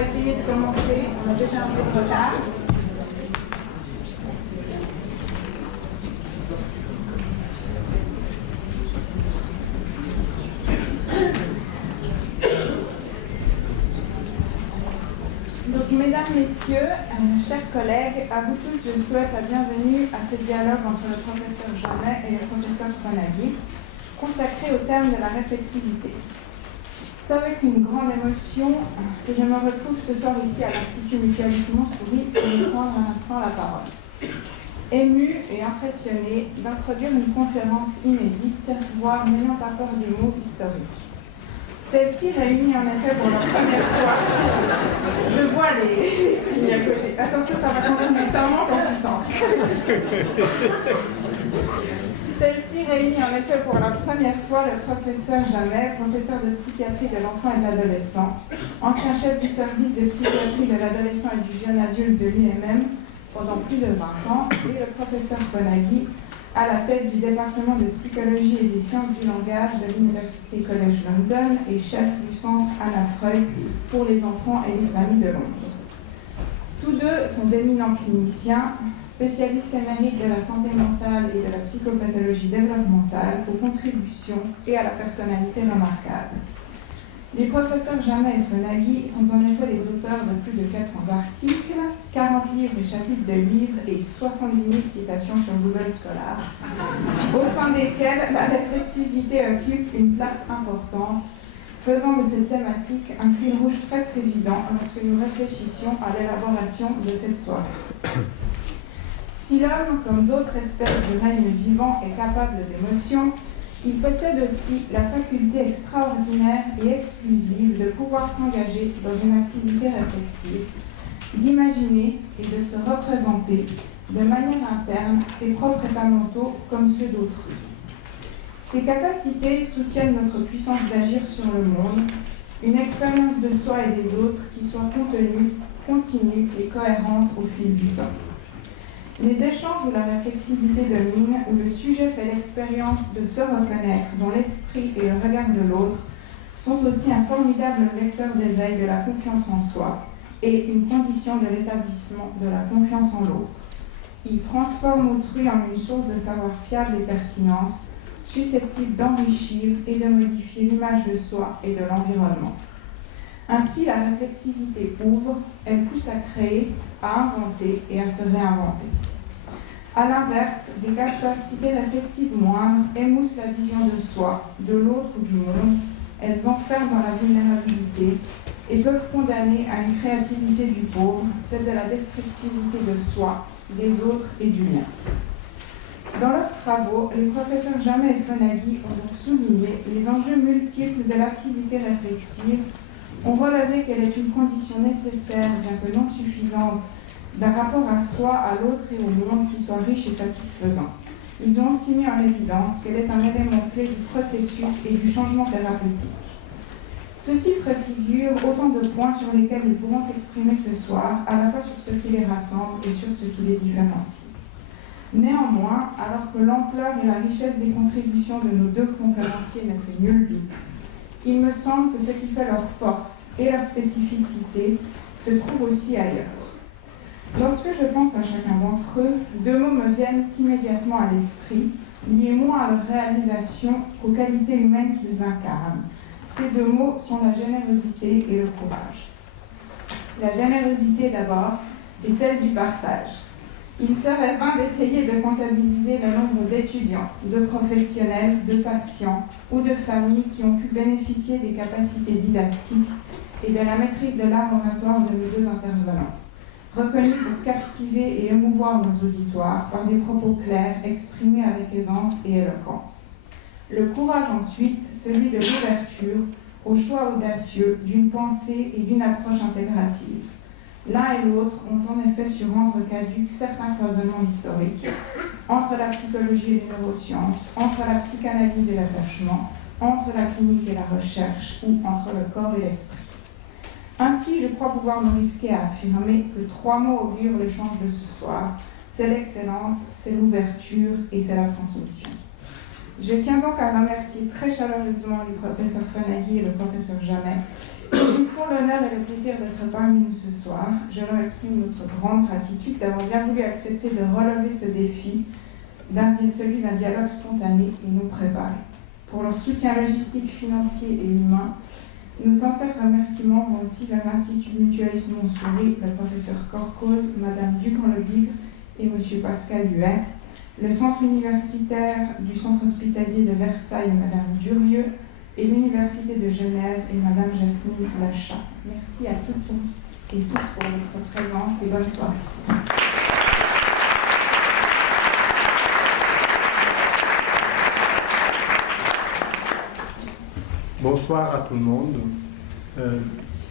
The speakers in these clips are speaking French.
va essayer de commencer. On a déjà un peu de retard. Donc, mesdames, messieurs, chers collègues, à vous tous, je souhaite la bienvenue à ce dialogue entre le professeur Jamet et le professeur Fonagy, consacré au thème de la réflexivité. C'est avec une grande émotion que je me retrouve ce soir ici à l'Institut Mutualisme Montsouris pour me prendre un instant la parole. Ému et impressionné d'introduire une conférence inédite, voire n'ayant pas peur des mots historiques. Celle-ci réunit en effet pour la première fois, je vois les signes à côté, attention ça va continuer, ça monte en puissance. Celle-ci réunit en effet pour la première fois le professeur Jamet, professeur de psychiatrie de l'enfant et de l'adolescent, ancien chef du service de psychiatrie de l'adolescent et du jeune adulte de l'IMM pendant plus de 20 ans, et le professeur Fonagy, à la tête du département de psychologie et des sciences du langage de l'Université College London et chef du centre Anna Freud pour les enfants et les familles de Londres. Tous deux sont d'éminents cliniciens, spécialistes émérites de la santé mentale et de la psychopathologie développementale, aux contributions et à la personnalité remarquable. Les professeurs Jamet et Fonagy sont en effet les auteurs de plus de 400 articles, 40 livres et chapitres de livres et 70 000 citations sur Google Scholar, au sein desquels la réflexivité occupe une place importante, faisant de cette thématique un fil rouge presque évident lorsque nous réfléchissions à l'élaboration de cette soirée. Si l'homme, comme d'autres espèces de règne vivant, est capable d'émotions, il possède aussi la faculté extraordinaire et exclusive de pouvoir s'engager dans une activité réflexive, d'imaginer et de se représenter de manière interne ses propres états mentaux comme ceux d'autrui. Ces capacités soutiennent notre puissance d'agir sur le monde, une expérience de soi et des autres qui soit contenue, continue et cohérente au fil du temps. Les échanges ou la réflexivité domine, où le sujet fait l'expérience de se reconnaître dans l'esprit et le regard de l'autre, sont aussi un formidable vecteur d'éveil de la confiance en soi et une condition de l'établissement de la confiance en l'autre. Ils transforment autrui en une source de savoir fiable et pertinente, susceptible d'enrichir et de modifier l'image de soi et de l'environnement. Ainsi, la réflexivité ouvre, elle pousse à créer, à inventer et à se réinventer. A l'inverse, des capacités réflexives moindres émoussent la vision de soi, de l'autre ou du monde, elles enferment dans la vulnérabilité et peuvent condamner à une créativité du pauvre, celle de la destructivité de soi, des autres et du mien. Dans leurs travaux, les professeurs Jamet et Fonagy ont donc souligné les enjeux multiples de l'activité réflexive, ont relevé qu'elle est une condition nécessaire, bien que non suffisante, d'un rapport à soi, à l'autre et au monde qui soit riche et satisfaisant. Ils ont aussi mis en évidence qu'elle est un élément clé du processus et du changement thérapeutique. Ceci préfigure autant de points sur lesquels nous pourrons s'exprimer ce soir, à la fois sur ce qui les rassemble et sur ce qui les différencie. Néanmoins, alors que l'ampleur et la richesse des contributions de nos deux conférenciers ne fait nul doute, il me semble que ce qui fait leur force et leur spécificité se trouve aussi ailleurs. Lorsque je pense à chacun d'entre eux, deux mots me viennent immédiatement à l'esprit, liés moins à leur réalisation qu'aux qualités humaines qu'ils incarnent. Ces deux mots sont la générosité et le courage. La générosité d'abord et celle du partage. Il serait vain d'essayer de comptabiliser le nombre d'étudiants, de professionnels, de patients ou de familles qui ont pu bénéficier des capacités didactiques et de la maîtrise de l'art oratoire de nos deux intervenants, reconnus pour captiver et émouvoir nos auditoires par des propos clairs exprimés avec aisance et éloquence. Le courage ensuite, celui de l'ouverture au choix audacieux d'une pensée et d'une approche intégrative. L'un et l'autre ont en effet su rendre caducs certains cloisonnements historiques entre la psychologie et les neurosciences, entre la psychanalyse et l'attachement, entre la clinique et la recherche ou entre le corps et l'esprit. Ainsi, je crois pouvoir me risquer à affirmer que trois mots augurent l'échange de ce soir. C'est l'excellence, c'est l'ouverture et c'est la transmission. Je tiens donc à remercier très chaleureusement les professeurs Fonagy et le professeur Jamet Ils nous font l'honneur et le plaisir d'être parmi nous ce soir. Je leur exprime notre grande gratitude d'avoir bien voulu accepter de relever ce défi, celui d'un dialogue spontané et nous préparer. Pour leur soutien logistique, financier et humain, nos sincères remerciements vont aussi vers l'Institut Mutualisme Montsouris, le professeur Corcoz, Madame Ducamp-Le-Bigre et Monsieur Pascal Huet, le centre universitaire du centre hospitalier de Versailles, Madame Durieux, et l'Université de Genève et Madame Jasmine Lachat. Merci à toutes et tous pour votre présence et bonne soirée. Bonsoir à tout le monde.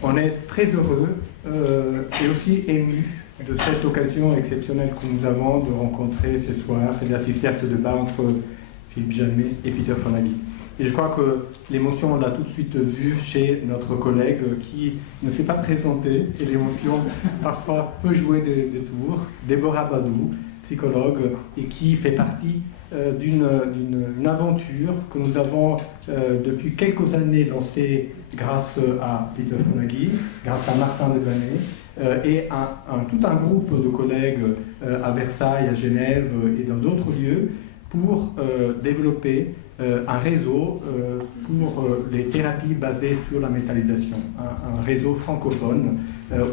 On est très heureux et aussi ému de cette occasion exceptionnelle que nous avons de rencontrer ce soir et d'assister à ce débat entre Philippe Jalmet et Peter Fonagy. Et je crois que l'émotion, on l'a tout de suite vue chez notre collègue qui ne s'est pas présenté, et l'émotion parfois peut jouer des tours. Déborah Badou, psychologue, et qui fait partie d'une aventure que nous avons depuis quelques années lancée grâce à Peter Fonagy, grâce à Martin Devanet, et tout un groupe de collègues à Versailles, à Genève et dans d'autres lieux pour développer un réseau pour les thérapies basées sur la métallisation, un réseau francophone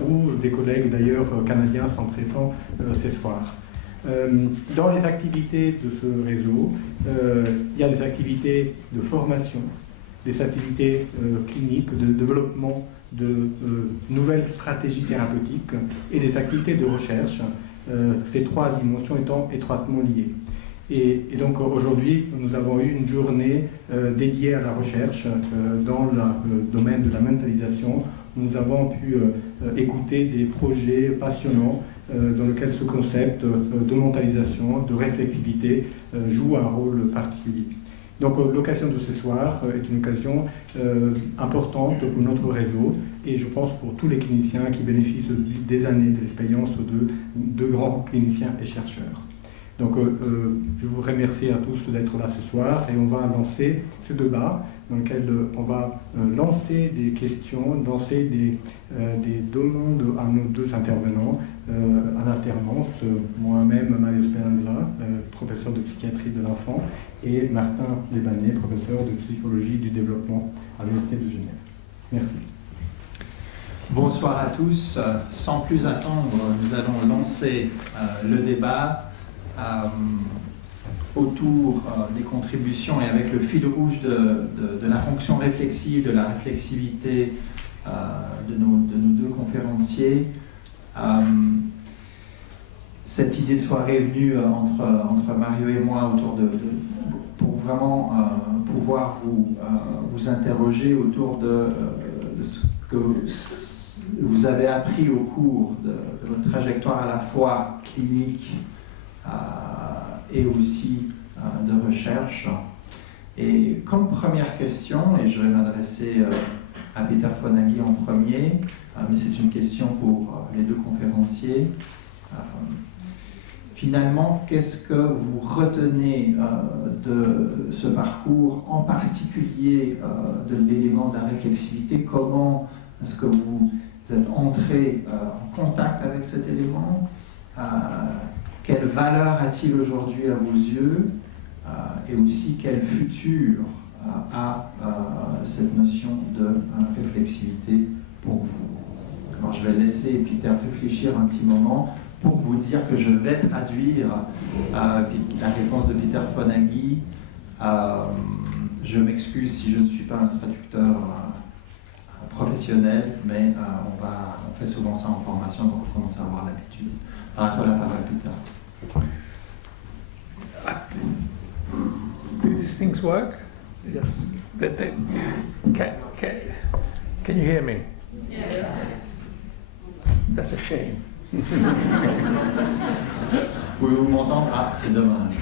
où des collègues d'ailleurs canadiens sont présents ce soir. Dans les activités de ce réseau, il y a des activités de formation, des activités cliniques, de développement de nouvelles stratégies thérapeutiques et des activités de recherche, ces trois dimensions étant étroitement liées. Et donc aujourd'hui, nous avons eu une journée dédiée à la recherche dans le domaine de la mentalisation. Nous avons pu écouter des projets passionnants dans lesquels ce concept de mentalisation, de réflexivité joue un rôle particulier. Donc l'occasion de ce soir est une occasion importante pour notre réseau et je pense pour tous les cliniciens qui bénéficient des années de l'expérience de grands cliniciens et chercheurs. Donc je vous remercie à tous d'être là ce soir et on va lancer ce débat dans lequel on va lancer des questions, lancer des demandes à nos deux intervenants en alternance, moi-même Mario Speranza, professeur de psychiatrie de l'enfant, et Martin Devanet, professeur de psychologie du développement à l'Université de Genève. Merci. Bonsoir à tous. Sans plus attendre, nous allons lancer le débat autour des contributions et avec le fil rouge de la fonction réflexive, de la réflexivité de nos deux conférenciers. Cette idée de soirée est venue entre Mario et moi pour vraiment pouvoir vous interroger autour de ce que vous avez appris au cours de votre trajectoire à la fois clinique et aussi de recherche. Et comme première question, et je vais m'adresser à Peter Fonagy en premier, mais c'est une question pour les deux conférenciers. Finalement, qu'est-ce que vous retenez de ce parcours, en particulier de l'élément de la réflexivité? Comment est-ce que vous êtes entré en contact avec cet élément? Quelle valeur a-t-il aujourd'hui à vos yeux et aussi quel futur a cette notion de réflexivité pour vous? Alors je vais laisser Peter réfléchir un petit moment pour vous dire que je vais traduire la réponse de Peter Fonagy. Je m'excuse si je ne suis pas un traducteur professionnel, mais on fait souvent ça en formation, donc on commence à avoir l'habitude. Alors, à toi la parole, Peter. Do these things work? Yes. Can you hear me? Yes. That's a shame. Pouvez-vous m'entendre? Ah, c'est dommage.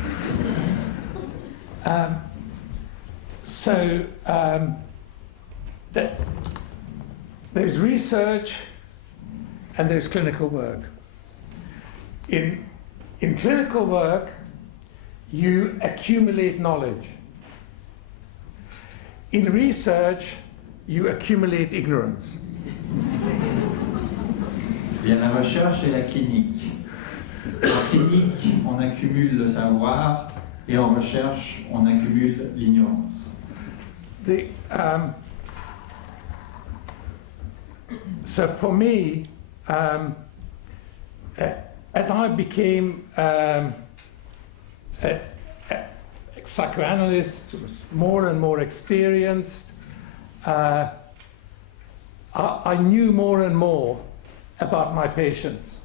There's research and there's clinical work. In clinical work, you accumulate knowledge. In research, you accumulate ignorance. Il y a la recherche et la clinique. En clinique, on accumule le savoir, et en recherche, on accumule l'ignorance. So for me, as I became a psychoanalyst, was more and more experienced, I knew more and more about my patients.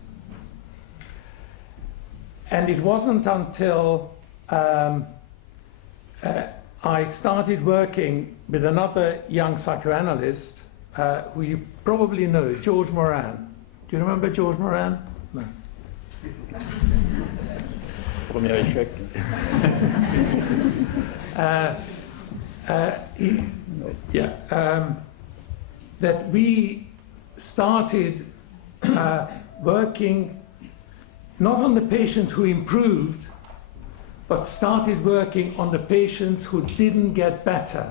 And it wasn't until I started working with another young psychoanalyst who you probably know, George Moran. Do you remember George Moran? No. Premier échec. That we started working not on the patients who improved, but started working on the patients who didn't get better,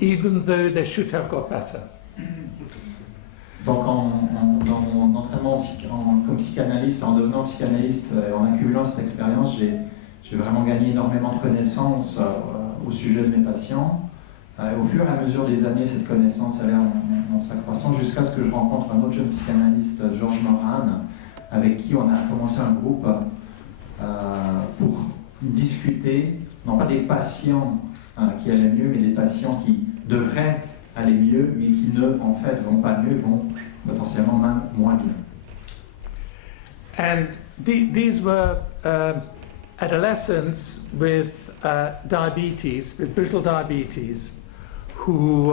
even though they should have got better. Donc dans mon entraînement comme psychanalyste, en devenant psychanalyste, en accumulant cette expérience, j'ai vraiment gagné énormément de connaissances au sujet de mes patients. Au fur et à mesure des années, cette connaissance allait en s'accroissant jusqu'à ce que je rencontre un autre jeune psychanalyste, George Moran, avec qui on a commencé un groupe pour discuter, non pas des patients qui allaient mieux, mais des patients qui devraient aller mieux, mais qui ne, en fait, vont pas mieux, vont potentiellement même moins bien. And these were adolescents with diabetes, with brittle diabetes, who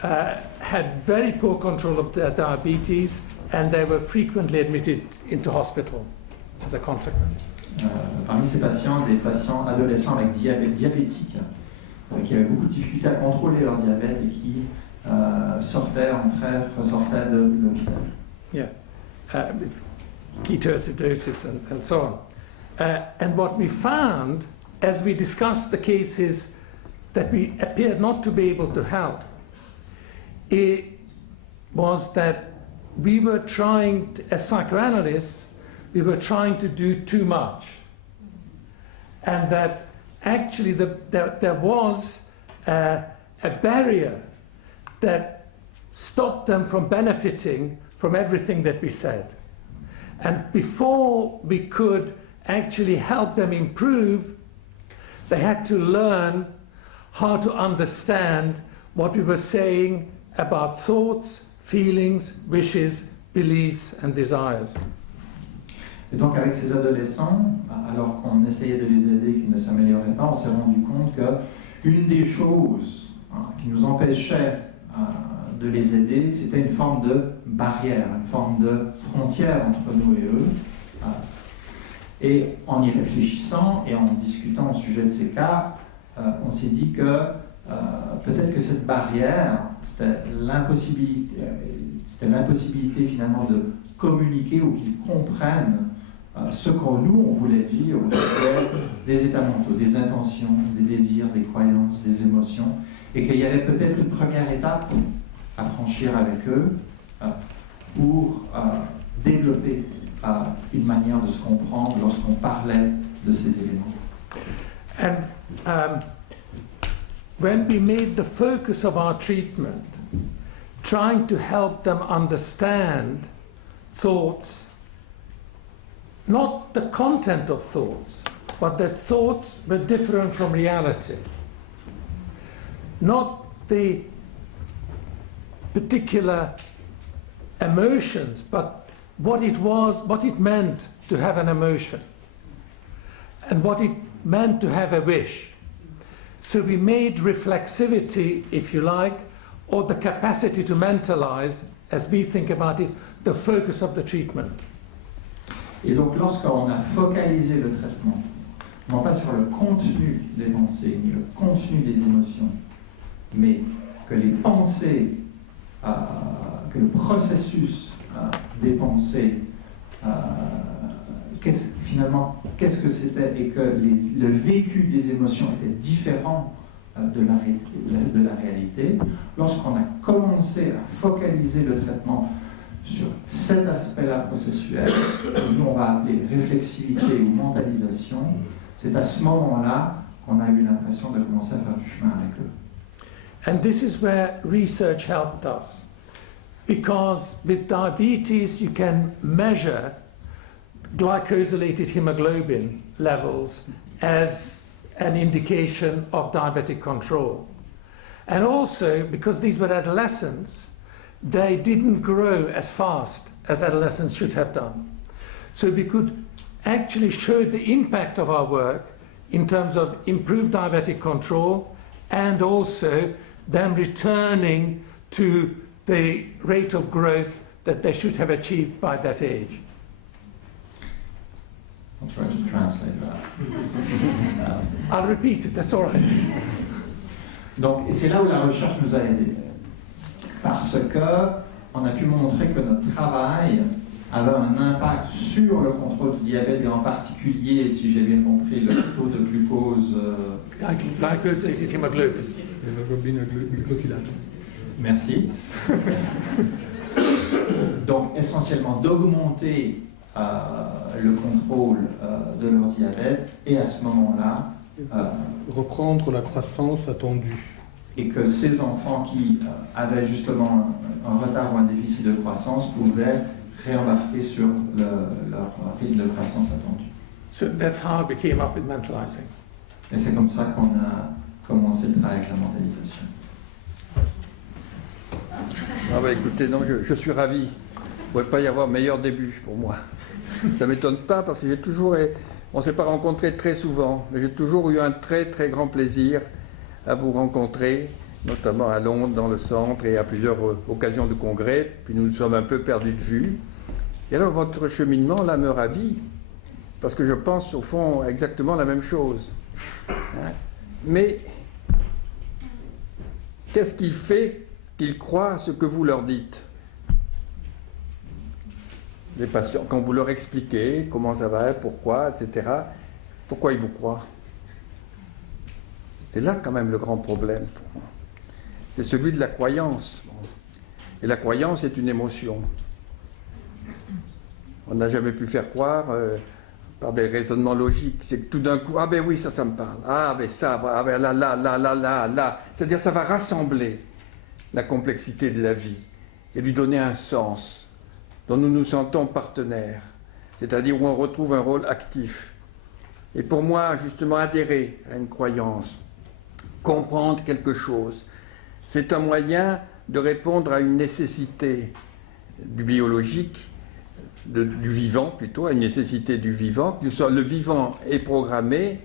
had very poor control of their diabetes, and they were frequently admitted into hospital as a consequence. Parmi ces patients, des patients adolescents avec diabète diabétique, qui avaient beaucoup de difficultés à contrôler leur diabète et qui sortaient, entraient, ressortaient de l'hôpital. Yeah, with ketoacidosis and so on. And what we found, as we discussed the cases that we appeared not to be able to help, it was that we were trying, as psychoanalysts, we were trying to do too much. And that actually there was a barrier that stopped them from benefiting from everything that we said. And before we could actually help them improve, they had to learn how to understand what we were saying about thoughts, feelings, wishes, beliefs and desires. Et donc avec ces adolescents, alors qu'on essayait de les aider, qu'ils ne s'amélioraient pas, on s'est rendu compte qu'une des choses qui nous empêchait de les aider, c'était une forme de barrière, une forme de frontière entre nous et eux. Et en y réfléchissant et en discutant au sujet de ces cas, on s'est dit que peut-être que cette barrière, c'était l'impossibilité finalement de communiquer ou qu'ils comprennent ce que nous, on voulait dire, des états mentaux, des intentions, des désirs, des croyances, des émotions, et qu'il y avait peut-être une première étape à franchir avec eux pour développer une manière de se comprendre lorsqu'on parlait de ces éléments. And when we made the focus of our treatment, trying to help them understand thoughts, not the content of thoughts, but that thoughts were different from reality. Not the particular emotions, but what it was, what it meant to have an emotion, and what it meant to have a wish. So we made reflexivity, if you like, or the capacity to mentalize, as we think about it, the focus of the treatment. Et donc lorsqu'on a focalisé le traitement, non pas sur le contenu des pensées, ni le contenu des émotions, mais que les pensées, que le processus des pensées, qu'est-ce que c'était, et que le vécu des émotions était différent de la réalité. Lorsqu'on a commencé à focaliser le traitement sur cet aspect-là processuel, que nous on va appeler réflexivité ou mentalisation, c'est à ce moment-là qu'on a eu l'impression de commencer à faire du chemin avec eux. And this is where research helped us. Because with diabetes, you can measure glycosylated hemoglobin levels as an indication of diabetic control. And also, because these were adolescents, they didn't grow as fast as adolescents should have done. So we could actually show the impact of our work in terms of improved diabetic control and also them returning to the rate of growth that they should have achieved by that age. I'll try to translate that. I'll repeat it, that's all right. Donc, et c'est là où la recherche nous a aidés. Parce qu'on a pu montrer que notre travail avait un impact sur le contrôle du diabète et en particulier, si j'ai bien compris, le taux de glucose. Glycosylated hemoglobin. L'hémoglobine glucosylate. Merci. Donc, essentiellement, d'augmenter le contrôle de leur diabète et à ce moment-là, reprendre la croissance attendue. Et que ces enfants qui avaient justement un retard ou un déficit de croissance pouvaient réembarquer sur leur rythme de croissance attendu. So that's how I came up with mentalizing. Et c'est comme ça qu'on a commencé le travail avec la mentalisation. Ah bah écoutez, non, je suis ravi. Il ne pourrait pas y avoir meilleur début pour moi. Ça ne m'étonne pas parce que j'ai toujours... On ne s'est pas rencontrés très souvent, mais j'ai toujours eu un très très grand plaisir à vous rencontrer, notamment à Londres, dans le centre, et à plusieurs occasions de congrès. Puis nous nous sommes un peu perdus de vue. Et alors votre cheminement, là, me ravit, parce que je pense au fond exactement la même chose. Mais qu'est-ce qui fait qu'ils croient à ce que vous leur dites? Les patients, quand vous leur expliquez comment ça va, pourquoi, etc., pourquoi ils vous croient? C'est là quand même le grand problème pour moi. C'est celui de la croyance. Et la croyance est une émotion. On n'a jamais pu faire croire par des raisonnements logiques. C'est que tout d'un coup, ah ben oui, ça me parle. Ah ben ça, ah ben là. C'est-à-dire ça va rassembler la complexité de la vie et lui donner un sens dont nous nous sentons partenaires, c'est-à-dire où on retrouve un rôle actif. Et pour moi, justement, adhérer à une croyance, comprendre quelque chose, c'est un moyen de répondre à une nécessité du biologique, du vivant plutôt, à une nécessité du vivant. Le vivant est programmé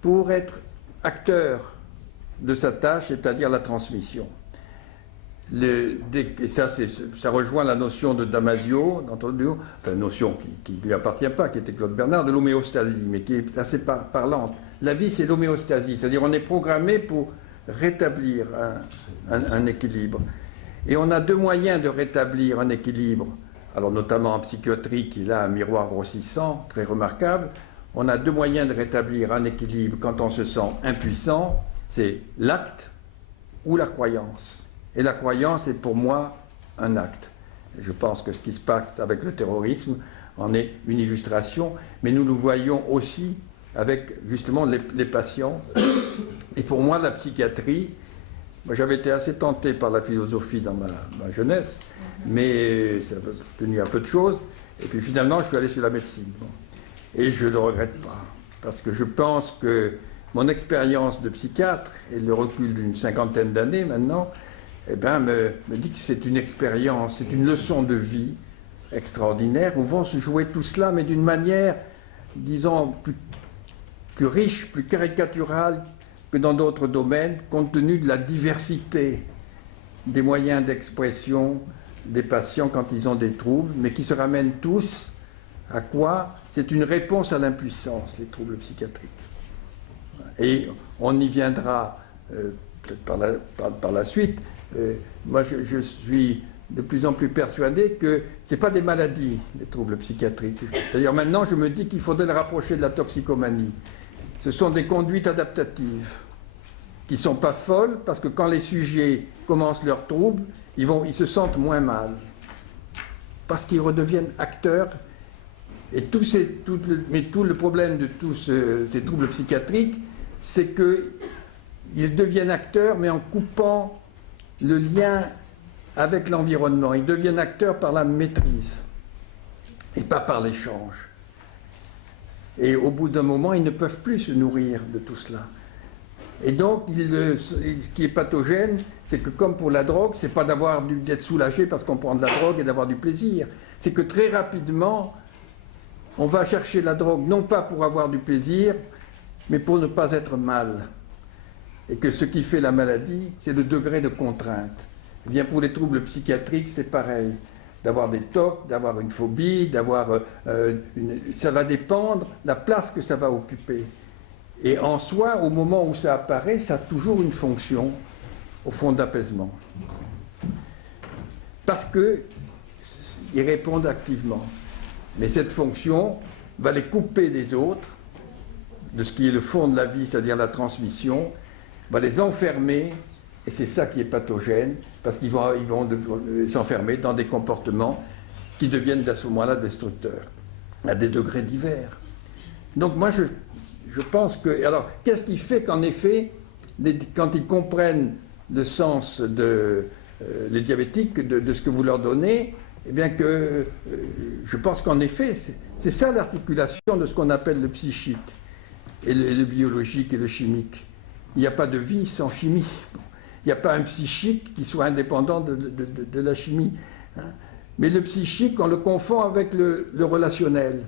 pour être acteur de sa tâche, c'est-à-dire la transmission. Et ça rejoint la notion de Damasio, enfin notion qui ne lui appartient pas, qui était Claude Bernard, de l'homéostasie, mais qui est assez parlante. La vie, c'est l'homéostasie, c'est-à-dire on est programmé pour rétablir un équilibre. Et on a deux moyens de rétablir un équilibre, alors notamment en psychiatrie, qui est là un miroir grossissant, très remarquable. On a deux moyens de rétablir un équilibre quand on se sent impuissant, c'est l'acte ou la croyance. Et la croyance est pour moi un acte. Je pense que ce qui se passe avec le terrorisme en est une illustration, mais nous le voyons aussi avec justement les patients. Et pour moi, la psychiatrie, j'avais été assez tenté par la philosophie dans ma jeunesse, mais ça a tenu à peu de choses. Et puis finalement, je suis allé sur la médecine. Et je ne le regrette pas, parce que je pense que mon expérience de psychiatre et le recul d'une cinquantaine d'années maintenant, me dit que c'est une expérience, c'est une leçon de vie extraordinaire où vont se jouer tout cela, mais d'une manière, disons, plus riche, plus caricaturale que dans d'autres domaines, compte tenu de la diversité des moyens d'expression des patients quand ils ont des troubles, mais qui se ramènent tous à quoi? C'est une réponse à l'impuissance, les troubles psychiatriques. Et on y viendra peut-être par la suite. Moi, je suis de plus en plus persuadé que ce n'est pas des maladies, les troubles psychiatriques. D'ailleurs, maintenant, je me dis qu'il faudrait le rapprocher de la toxicomanie. Ce sont des conduites adaptatives. qui ne sont pas folles, parce que quand les sujets commencent leurs troubles, ils se sentent moins mal. Parce qu'ils redeviennent acteurs. Et tout le problème de tous ces troubles psychiatriques, c'est qu'ils deviennent acteurs, mais en coupant le lien avec l'environnement. Ils deviennent acteurs par la maîtrise et pas par l'échange. Et au bout d'un moment, ils ne peuvent plus se nourrir de tout cela. Et donc, ce qui est pathogène, c'est que comme pour la drogue, c'est pas d'être soulagé parce qu'on prend de la drogue et d'avoir du plaisir. C'est que très rapidement, on va chercher la drogue, non pas pour avoir du plaisir, mais pour ne pas être mal. Et que ce qui fait la maladie, c'est le degré de contrainte. Eh bien, pour les troubles psychiatriques, c'est pareil. D'avoir des TOC, d'avoir une phobie, ça va dépendre de la place que ça va occuper. Et en soi, au moment où ça apparaît, ça a toujours une fonction, au fond, d'apaisement. Parce qu'ils répondent activement. Mais cette fonction va les couper des autres, de ce qui est le fond de la vie, c'est-à-dire la transmission, va les enfermer, et c'est ça qui est pathogène, parce qu'ils vont s'enfermer dans des comportements qui deviennent à ce moment-là destructeurs, à des degrés divers. Donc moi, je pense que... Alors, qu'est-ce qui fait qu'en effet, quand ils comprennent le sens les diabétiques, de ce que vous leur donnez, eh bien que je pense qu'en effet, c'est ça l'articulation de ce qu'on appelle le psychique, et le biologique et le chimique. Il n'y a pas de vie sans chimie. Il n'y a pas un psychique qui soit indépendant de la chimie. Hein. Mais le psychique, on le confond avec le relationnel.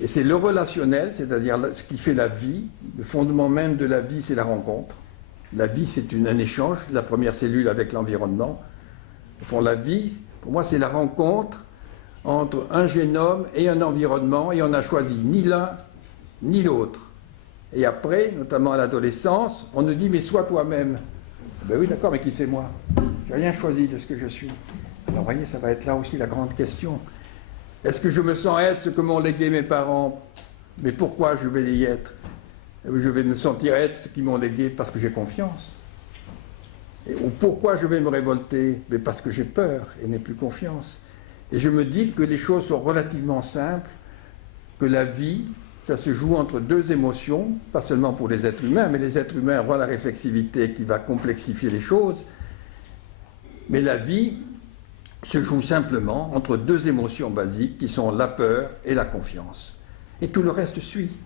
Et c'est le relationnel, c'est-à-dire ce qui fait la vie. Le fondement même de la vie, c'est la rencontre. La vie, c'est un échange, la première cellule avec l'environnement. Au fond, la vie, pour moi, c'est la rencontre entre un génome et un environnement, et on n'a choisi ni l'un ni l'autre. Et après, notamment à l'adolescence, on nous dit « mais sois toi-même ». Ben oui, d'accord, mais qui c'est moi? Je n'ai rien choisi de ce que je suis. Alors, vous voyez, ça va être là aussi la grande question. Est-ce que je me sens être ce que m'ont légué mes parents? Mais pourquoi je vais y être? Je vais me sentir être ce qu'ils m'ont légué parce que j'ai confiance. Ou pourquoi je vais me révolter? Mais parce que j'ai peur et n'ai plus confiance. Et je me dis que les choses sont relativement simples, que la vie, ça se joue entre deux émotions, pas seulement pour les êtres humains, mais les êtres humains voient la réflexivité qui va complexifier les choses. Mais la vie se joue simplement entre deux émotions basiques qui sont la peur et la confiance. Et tout le reste suit.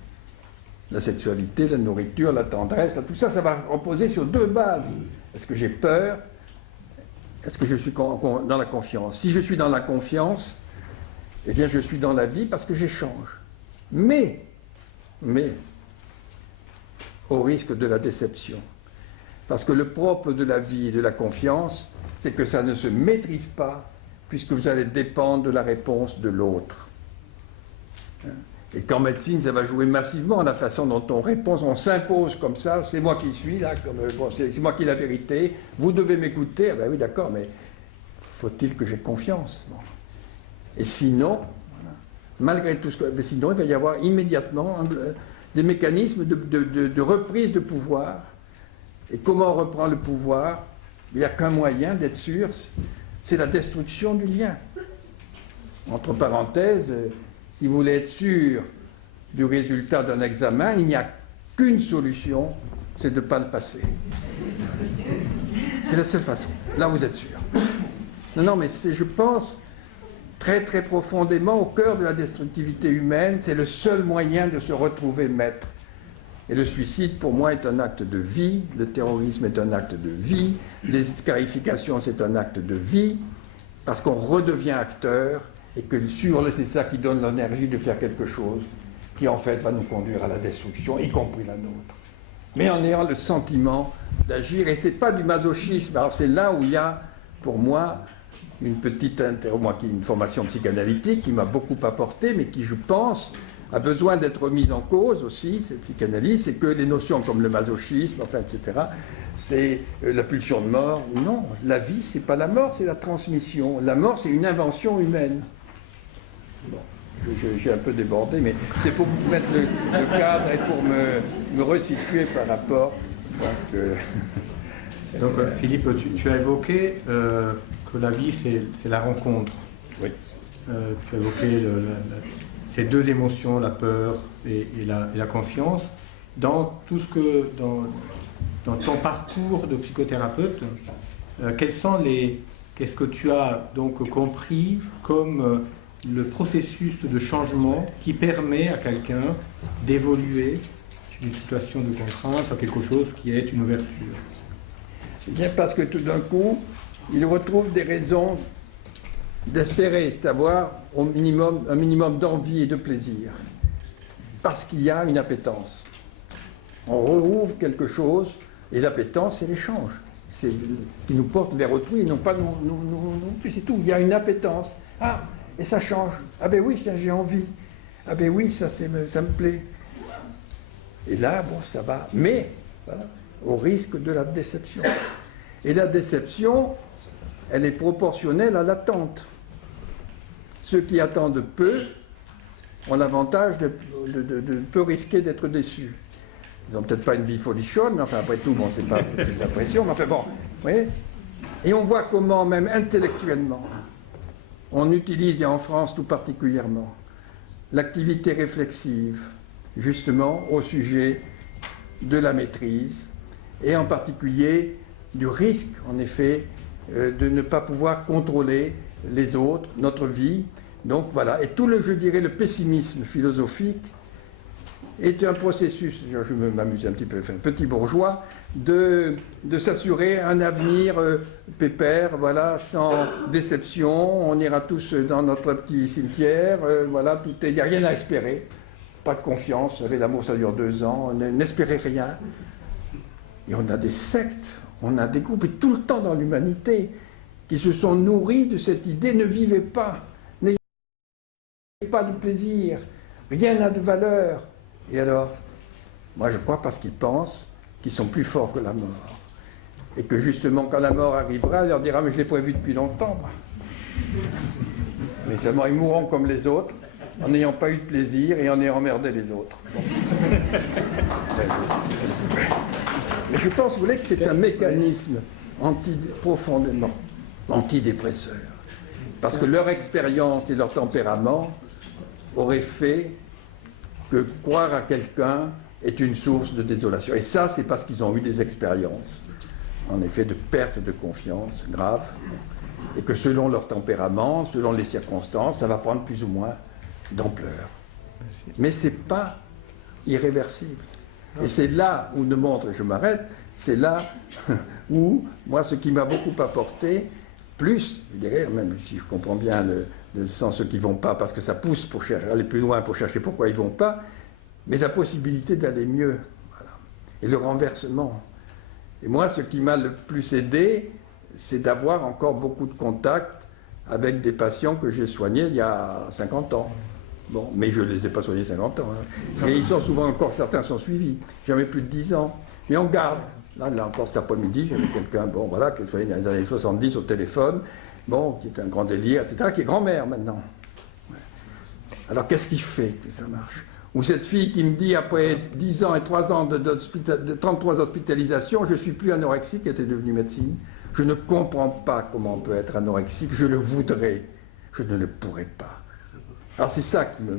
La sexualité, la nourriture, la tendresse, tout ça, ça va reposer sur deux bases. Est-ce que j'ai peur? Est-ce que je suis dans la confiance? Si je suis dans la confiance, eh bien je suis dans la vie parce que j'échange. Mais, au risque de la déception. Parce que le propre de la vie et de la confiance, c'est que ça ne se maîtrise pas, puisque vous allez dépendre de la réponse de l'autre. Et qu'en médecine, ça va jouer massivement la façon dont on répond, on s'impose comme ça, c'est moi qui suis là, c'est moi qui ai la vérité, vous devez m'écouter, ah ben oui d'accord, mais faut-il que j'ai confiance? Bon. Et sinon, malgré tout sinon il va y avoir immédiatement des mécanismes de reprise de pouvoir. Et comment on reprend le pouvoir? Il n'y a qu'un moyen d'être sûr, c'est la destruction du lien. Entre parenthèses, si vous voulez être sûr du résultat d'un examen, il n'y a qu'une solution, c'est de ne pas le passer. C'est la seule façon. Là, vous êtes sûr. Non, mais c'est, je pense, très très profondément au cœur de la destructivité humaine, c'est le seul moyen de se retrouver maître. Et le suicide, pour moi, est un acte de vie, le terrorisme est un acte de vie, les scarifications, c'est un acte de vie, parce qu'on redevient acteur, et que c'est ça qui donne l'énergie de faire quelque chose, qui en fait va nous conduire à la destruction, y compris la nôtre. Mais en ayant le sentiment d'agir, et ce n'est pas du masochisme, alors c'est là où il y a, pour moi, une formation psychanalytique qui m'a beaucoup apporté, mais qui, je pense, a besoin d'être mise en cause aussi, cette psychanalyse, c'est que les notions comme le masochisme, enfin, etc., c'est la pulsion de mort. Non, la vie, c'est pas la mort, c'est la transmission. La mort, c'est une invention humaine. Bon, j'ai un peu débordé, mais c'est pour mettre le cadre et pour me resituer par rapport Donc, Philippe, tu as évoqué que la vie, c'est la rencontre. Oui. Tu as évoqué ces deux émotions, la peur et la confiance. Dans tout ce que, dans ton parcours de psychothérapeute, qu'est-ce que tu as donc compris comme le processus de changement qui permet à quelqu'un d'évoluer d'une situation de contrainte à quelque chose qui est une ouverture? C'est bien parce que tout d'un coup, il retrouve des raisons d'espérer, c'est avoir un minimum d'envie et de plaisir. Parce qu'il y a une appétence. On rouvre quelque chose, et l'appétence, c'est l'échange. C'est ce qui nous porte vers autrui, et non pas non plus, c'est tout. Il y a une appétence. Ah, et ça change. Ah ben oui, ça, j'ai envie. Ah ben oui, ça me plaît. Et là, bon, ça va. Mais, voilà, au risque de la déception. Et la déception, elle est proportionnelle à l'attente. Ceux qui attendent peu ont l'avantage de peu risquer d'être déçus. Ils n'ont peut-être pas une vie folichonne, mais enfin, après tout, bon, c'est de la pression, mais enfin bon, vous voyez. Et on voit comment, même intellectuellement, on utilise, et en France tout particulièrement, l'activité réflexive, justement, au sujet de la maîtrise, et en particulier du risque, en effet, de ne pas pouvoir contrôler les autres, notre vie. Donc voilà, et tout je dirais, le pessimisme philosophique est un processus, je m'amuse un petit peu, enfin, petit bourgeois, de s'assurer un avenir pépère, voilà, sans déception. On ira tous dans notre petit cimetière, voilà, il n'y a rien à espérer, pas de confiance, vous savez, l'amour ça dure 2 ans, n'espérez rien. Et on a des sectes, on a des groupes, et tout le temps dans l'humanité, qui se sont nourris de cette idée, ne vivez pas, n'ayez pas de plaisir, rien n'a de valeur. Et alors, moi je crois parce qu'ils pensent qu'ils sont plus forts que la mort. Et que justement, quand la mort arrivera, il leur dira « mais je l'ai prévu depuis longtemps, moi. » Mais seulement ils mourront comme les autres, en n'ayant pas eu de plaisir et en ayant emmerdé les autres. Bon. Mais je pense, vous voulez, que c'est un mécanisme profondément antidépresseur. Parce que leur expérience et leur tempérament auraient fait que croire à quelqu'un est une source de désolation. Et ça, c'est parce qu'ils ont eu des expériences, en effet, de perte de confiance grave, et que selon leur tempérament, selon les circonstances, ça va prendre plus ou moins d'ampleur. Mais ce n'est pas irréversible. Et c'est là où ne montre, et je m'arrête, c'est là où, moi, ce qui m'a beaucoup apporté, plus, je dirais, même si je comprends bien le sens ceux qui ne vont pas, parce que ça pousse pour aller plus loin, pour chercher pourquoi ils ne vont pas, mais la possibilité d'aller mieux, voilà. Et le renversement. Et moi, ce qui m'a le plus aidé, c'est d'avoir encore beaucoup de contacts avec des patients que j'ai soignés il y a 50 ans. Bon, mais je ne les ai pas soignés 50 ans. Hein. Et ils sont souvent encore, certains sont suivis, jamais plus de 10 ans. Mais on garde. Là encore cet après-midi, j'avais quelqu'un, bon voilà, qui soignait dans les années 70 au téléphone, bon, qui est un grand délire, etc., qui est grand-mère maintenant. Alors qu'est-ce qui fait que ça marche? Ou cette fille qui me dit, après 10 ans et 3 ans de 33 hospitalisations, je ne suis plus anorexique, qui était devenue médecine. Je ne comprends pas comment on peut être anorexique, je le voudrais, je ne le pourrais pas. Alors c'est ça qui me...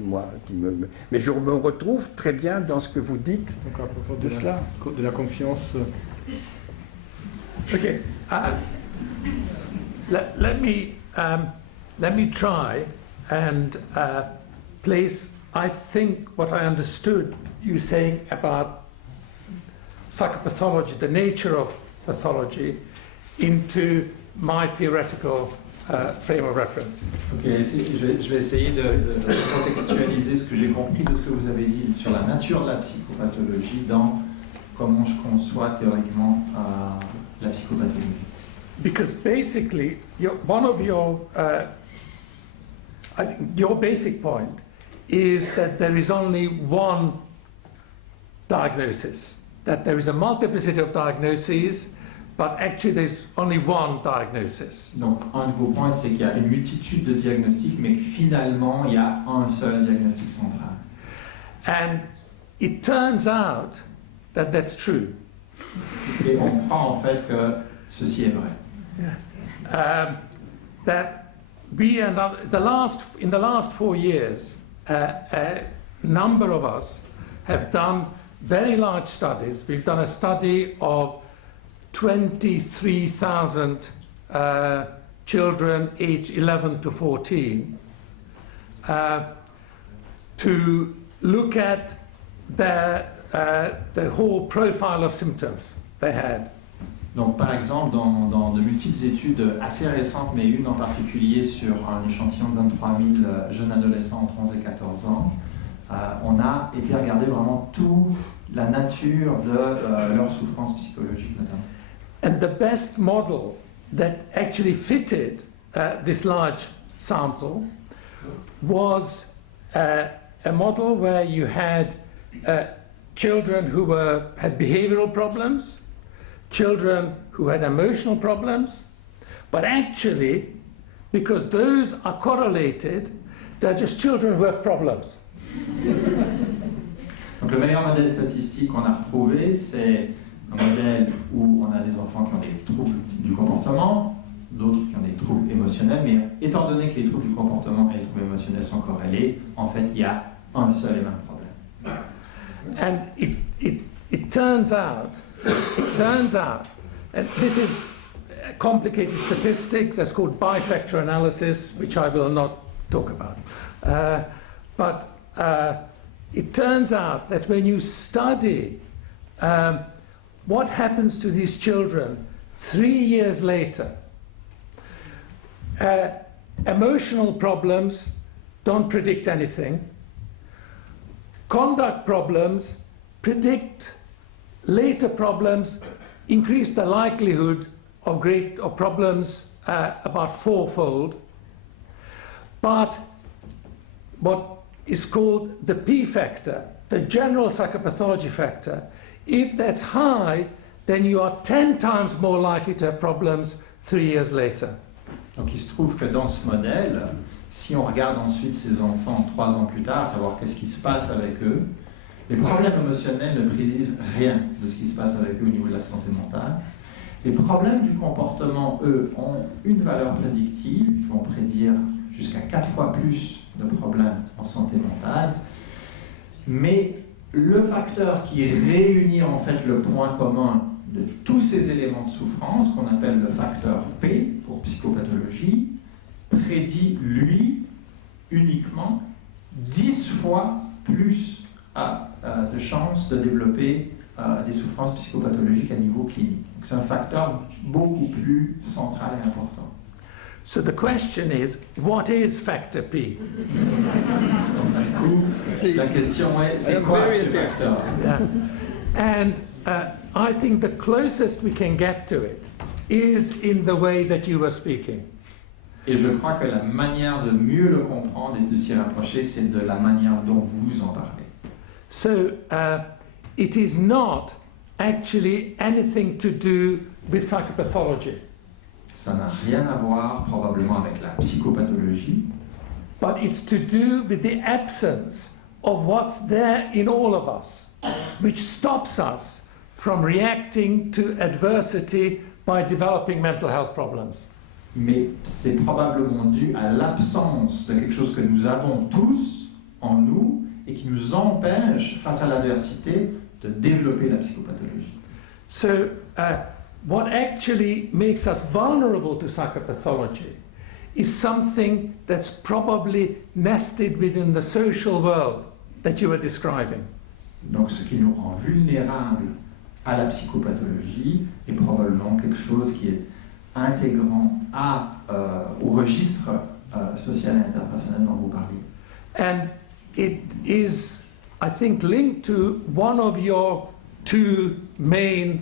Mais je me retrouve très bien dans ce que vous dites. Donc à propos de cela. De la confiance. Okay. Let me try and place, I think, what I understood you saying about psychopathology, the nature of pathology, into my theoretical frame of reference. Okay, je vais essayer de contextualiser ce que j'ai compris de ce que vous avez dit sur la nature de la psychopathologie dans comment je conçois théoriquement la psychopathologie. Because basically, one of your basic point is that there is only one diagnosis, that there is a multiplicity of diagnoses, but actually there's only one diagnosis. Donc, un de vos points, c'est qu'il y a une multitude de diagnostics, mais que finalement, il y a un seul diagnostic central. And it turns out that that's true. Et on croit en fait que ceci est vrai. That we and in the last 4 years, a number of us have done very large studies. We've done a study of 23,000 children aged 11 to 14 to look at the whole profile of symptoms they had. Donc par exemple, dans de multiples études assez récentes, mais une en particulier sur un échantillon de 23 000 jeunes adolescents entre 11 et 14 ans, on a regardé vraiment toute la nature de leur souffrance psychologique notamment. And the best model that actually fitted this large sample was a model where you had children who had behavioral problems, children who had emotional problems, but actually, because those are correlated, they're just children who have problems. Donc le meilleur modèle statistique qu'on a retrouvé, c'est un modèle où on a des enfants qui ont des troubles du comportement, d'autres qui ont des troubles émotionnels, mais étant donné que les troubles du comportement et les troubles émotionnels sont corrélés, en fait, il y a un seul et même problème. And it turns out, and this is a complicated statistic that's called bifactor analysis, which I will not talk about. But it turns out that when you study what happens to these children 3 years later, emotional problems don't predict anything. Conduct problems predict later problems, increase the likelihood of problems about 4-fold. But what is called the P factor, the general psychopathology factor, if that's high, then you are 10 times more likely to have problems 3 years later. Donc il se trouve que dans ce modèle, si on regarde ensuite ces enfants 3 ans plus tard, savoir qu'est-ce qui se passe avec eux, les problèmes émotionnels ne prédisent rien de ce qui se passe avec eux au niveau de la santé mentale. Les problèmes du comportement, eux, ont une valeur prédictive, ils vont prédire jusqu'à 4 fois plus de problèmes en santé mentale. Mais le facteur qui réunit en fait le point commun de tous ces éléments de souffrance, qu'on appelle le facteur P pour psychopathologie, prédit, lui, uniquement 10 fois plus de chances de développer des souffrances psychopathologiques à niveau clinique. Donc c'est un facteur beaucoup plus central et important. So the question is, what is factor P? Donc du coup, la question est, c'est quoi ce facteur? Yeah. And I think the closest we can get to it is in the way that you were speaking. Et je crois que la manière de mieux le comprendre et de s'y rapprocher, c'est de la manière dont vous en parlez. So it is not actually anything to do with psychopathology. Ça n'a rien à voir probablement avec la psychopathologie, but it's to do with the absence of what's there in all of us, which stops us from reacting to adversity by developing mental health problems. mais c'est probablement dû à l'absence de quelque chose que nous avons tous en nous et qui nous empêche, face à l'adversité, de développer la psychopathologie. So, what actually makes us vulnerable to psychopathology is something that's probably nested within the social world that you were describing. Donc ce qui nous rend vulnérables à la psychopathologie est probablement quelque chose qui est intégrant au registre social et interpersonnel dont vous parlez. And it is, I think, linked to one of your 2 main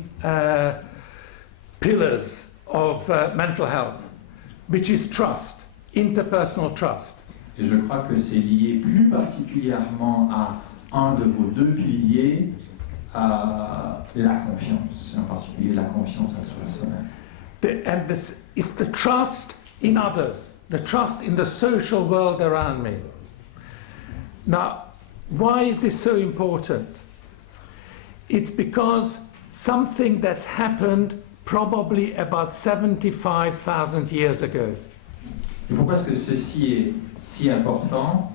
pillars of mental health, which is trust, interpersonal trust. Et je crois que c'est lié plus particulièrement à un de vos 2 piliers, la confiance, en particulier la confiance intrapérsonnelle. And this is the trust in others, the trust in the social world around me. Now, why is this so important? It's because something that's happened probably about 75,000 years ago. Et pourquoi est-ce que ceci est si important?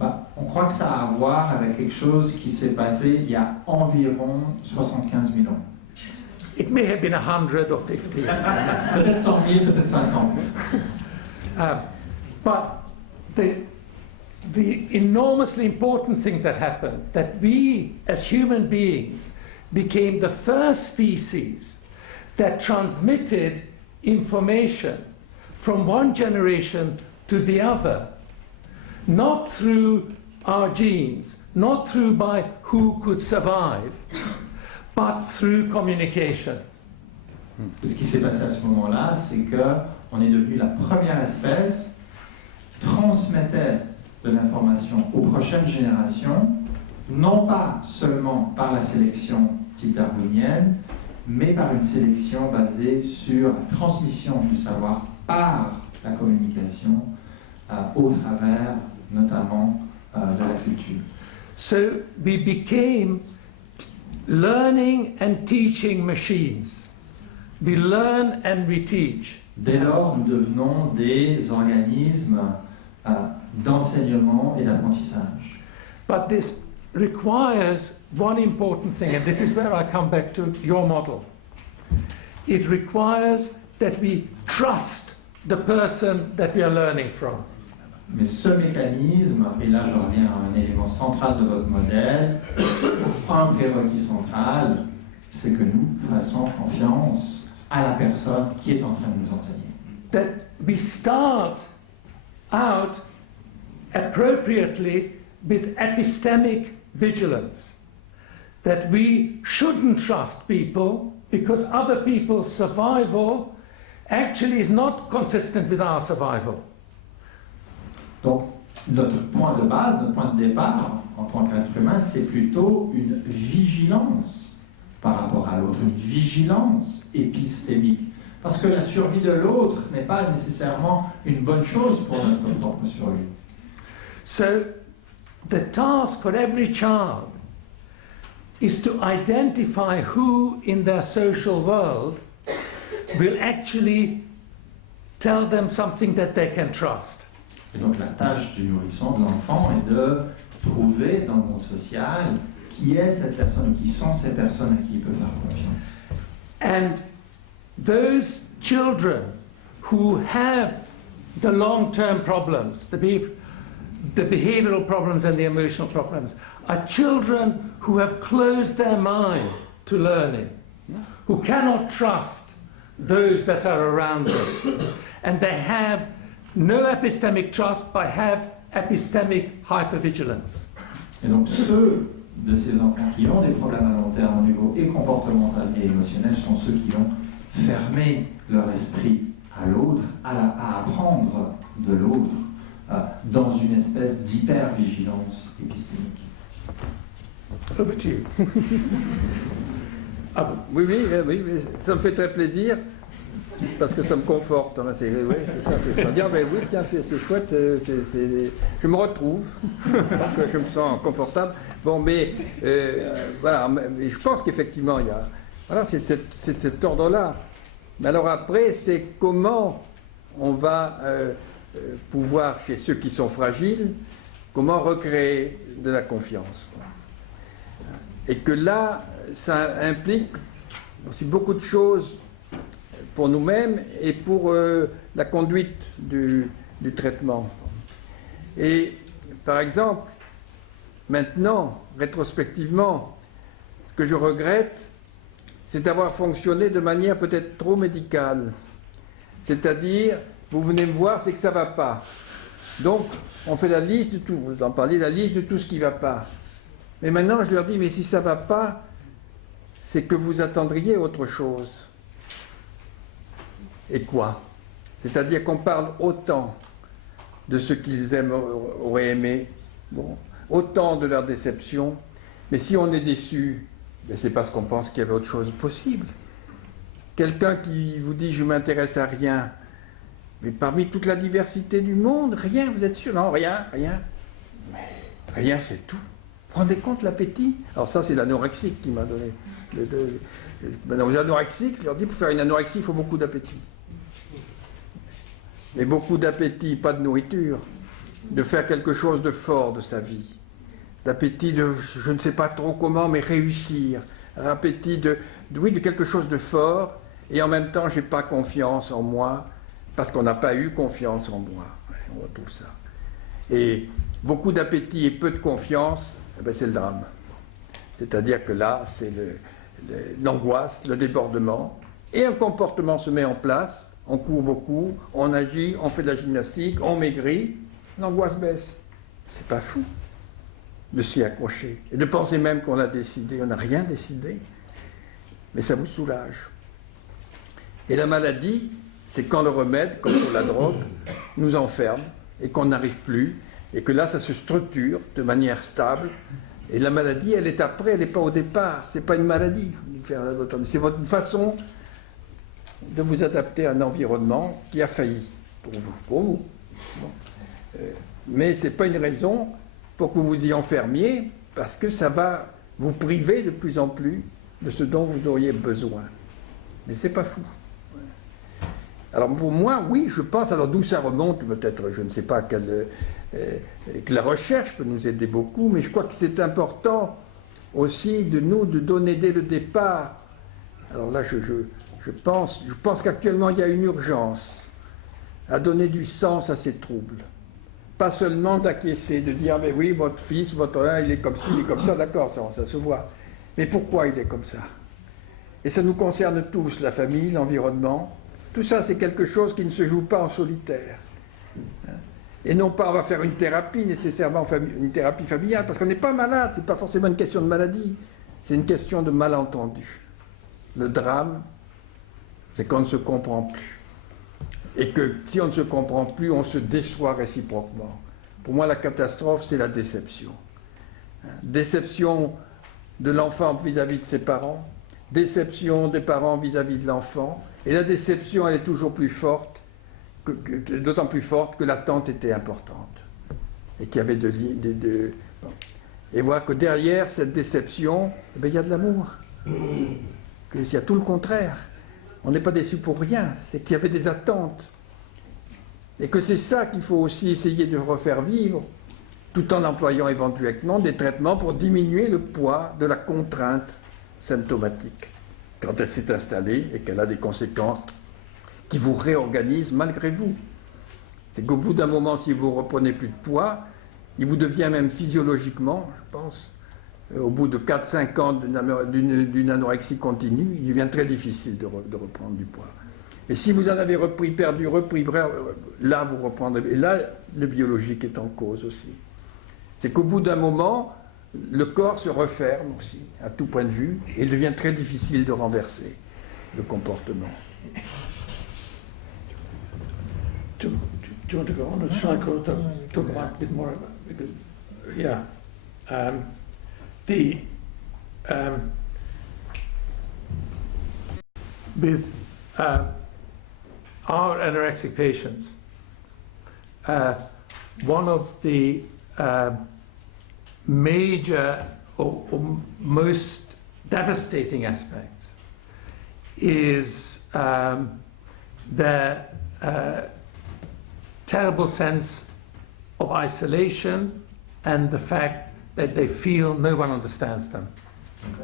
On croit que ça a à voir avec quelque chose qui s'est passé il y a environ 75 000 ans. It may have been 100 or 50. Peut-être 100 000, peut-être 50. But the enormously important things that happened, that we as human beings became the first species that transmitted information from one generation to the other, not through our genes, not through by who could survive, but through communication. Ce qui s'est passé à ce moment-là, c'est qu'on est devenu la première espèce qui transmettait de l'information aux prochaines générations, non pas seulement par la sélection type darwinienne, mais par une sélection basée sur la transmission du savoir par la communication au travers notamment de la culture. So we became learning and teaching machines. We learn and we teach. Dès lors, nous devenons des organismes d'enseignement et d'apprentissage. But this requires one important thing, and this is where I come back to your model. It requires that we trust the person that we are learning from. Mais ce mécanisme, et là je reviens à un élément central de votre modèle, un prérequis central, c'est que nous fassions confiance à la personne qui est en train de nous enseigner. That we start out appropriately with epistemic vigilance. That we shouldn't trust people because other people's survival actually is not consistent with our survival. Donc, notre point de base, notre point de départ en tant qu'être humain, c'est plutôt une vigilance par rapport à l'autre, une vigilance épistémique. Parce que la survie de l'autre n'est pas nécessairement une bonne chose pour notre propre survie. So, the task for every child is to identify who in their social world will actually tell them something that they can trust. Et donc la tâche du nourrisson, de l'enfant, est de trouver dans le monde social qui est cette personne, ou qui sont ces personnes à qui il peut faire confiance. And those children who have the long-term problems, the behavioral problems and the emotional problems, are children who have closed their mind to learning, who cannot trust those that are around them. And they have no epistemic trust, but have epistemic hypervigilance. Et donc ceux de ces enfants qui ont des problèmes à long terme au niveau et comportemental et émotionnel sont ceux qui ont fermé leur esprit à l'autre, à apprendre de l'autre, dans une espèce d'hypervigilance épistémique. Over to you. Oui, ça me fait très plaisir, parce que ça me conforte. Hein, c'est ça. Dire, mais oui, tiens, c'est chouette, je me retrouve, donc je me sens confortable. Bon, mais voilà, mais je pense qu'effectivement, il y a, voilà, c'est cet ordre-là. Mais alors après, c'est comment on va pouvoir, chez ceux qui sont fragiles, comment recréer de la confiance. Et que là, ça implique aussi beaucoup de choses pour nous-mêmes et pour la conduite du traitement. Et par exemple, maintenant, rétrospectivement, ce que je regrette, c'est d'avoir fonctionné de manière peut-être trop médicale. C'est-à-dire, vous venez me voir, c'est que ça ne va pas. Donc, on fait la liste de tout, vous en parlez, la liste de tout ce qui ne va pas. Mais maintenant, je leur dis, mais si ça ne va pas, c'est que vous attendriez autre chose. Et quoi? C'est-à-dire qu'on parle autant de ce qu'ils auraient aimé, bon, autant de leur déception, mais si on est déçu, ben c'est parce qu'on pense qu'il y avait autre chose possible. Quelqu'un qui vous dit « je ne m'intéresse à rien », mais parmi toute la diversité du monde, rien, vous êtes sûr? Non, rien. Mais rien, c'est tout. Vous vous rendez compte l'appétit? Alors ça, c'est l'anorexique qui m'a donné. Maintenant, aux anorexiques, je leur dis, pour faire une anorexie, il faut beaucoup d'appétit. Mais beaucoup d'appétit, pas de nourriture. De faire quelque chose de fort de sa vie. D'appétit de, je ne sais pas trop comment, mais réussir. Un appétit de quelque chose de fort. Et en même temps, je n'ai pas confiance en moi, parce qu'on n'a pas eu confiance en moi. Ouais, on retrouve ça. Et beaucoup d'appétit et peu de confiance, eh ben, c'est le drame. C'est-à-dire que là, c'est l'angoisse, le débordement, et un comportement se met en place, on court beaucoup, on agit, on fait de la gymnastique, on maigrit, l'angoisse baisse. C'est pas fou de s'y accrocher. Et de penser même qu'on a décidé, on n'a rien décidé, mais ça vous soulage. Et la maladie, c'est quand le remède, comme pour la drogue, nous enferme et qu'on n'arrive plus, et que là, ça se structure de manière stable. Et la maladie, elle est après, elle n'est pas au départ. Ce n'est pas une maladie, c'est votre façon de vous adapter à un environnement qui a failli pour vous. Bon. Mais ce n'est pas une raison pour que vous vous y enfermiez, parce que ça va vous priver de plus en plus de ce dont vous auriez besoin. Mais ce n'est pas fou. Alors pour moi, oui, je pense, alors d'où ça remonte, peut-être, je ne sais pas, que la recherche peut nous aider beaucoup, mais je crois que c'est important aussi de nous de donner dès le départ. Alors là, je pense qu'actuellement il y a une urgence à donner du sens à ces troubles. Pas seulement d'acquiescer, de dire, mais oui, votre fils, il est comme ci, il est comme ça, d'accord, ça se voit. Mais pourquoi il est comme ça? Et ça nous concerne tous, la famille, l'environnement. Tout ça, c'est quelque chose qui ne se joue pas en solitaire. Et non pas on va faire une thérapie, nécessairement une thérapie familiale, parce qu'on n'est pas malade, ce n'est pas forcément une question de maladie, c'est une question de malentendu. Le drame, c'est qu'on ne se comprend plus. Et que si on ne se comprend plus, on se déçoit réciproquement. Pour moi, la catastrophe, c'est la déception. Déception de l'enfant vis-à-vis de ses parents, déception des parents vis-à-vis de l'enfant, et la déception, elle est toujours plus forte, d'autant plus forte que l'attente était importante. Et qu'il y avait Et voir que derrière cette déception, eh bien, il y a de l'amour. Qu'il y a tout le contraire. On n'est pas déçu pour rien, c'est qu'il y avait des attentes. Et que c'est ça qu'il faut aussi essayer de refaire vivre, tout en employant éventuellement des traitements pour diminuer le poids de la contrainte symptomatique, quand elle s'est installée et qu'elle a des conséquences qui vous réorganisent malgré vous. C'est qu'au bout d'un moment, si vous ne reprenez plus de poids, il vous devient même physiologiquement, je pense, au bout de 4-5 ans d'une anorexie continue, il devient très difficile de reprendre du poids. Et si vous en avez perdu, là vous reprendrez. Et là, le biologique est en cause aussi. C'est qu'au bout d'un moment, le corps se referme aussi, à tout point de vue, et il devient très difficile de renverser le comportement. Do you want to go on, or shall I talk about a bit more? Because, yeah, with our anorexic patients, one of the major or most devastating aspects is their terrible sense of isolation and the fact that they feel no one understands them.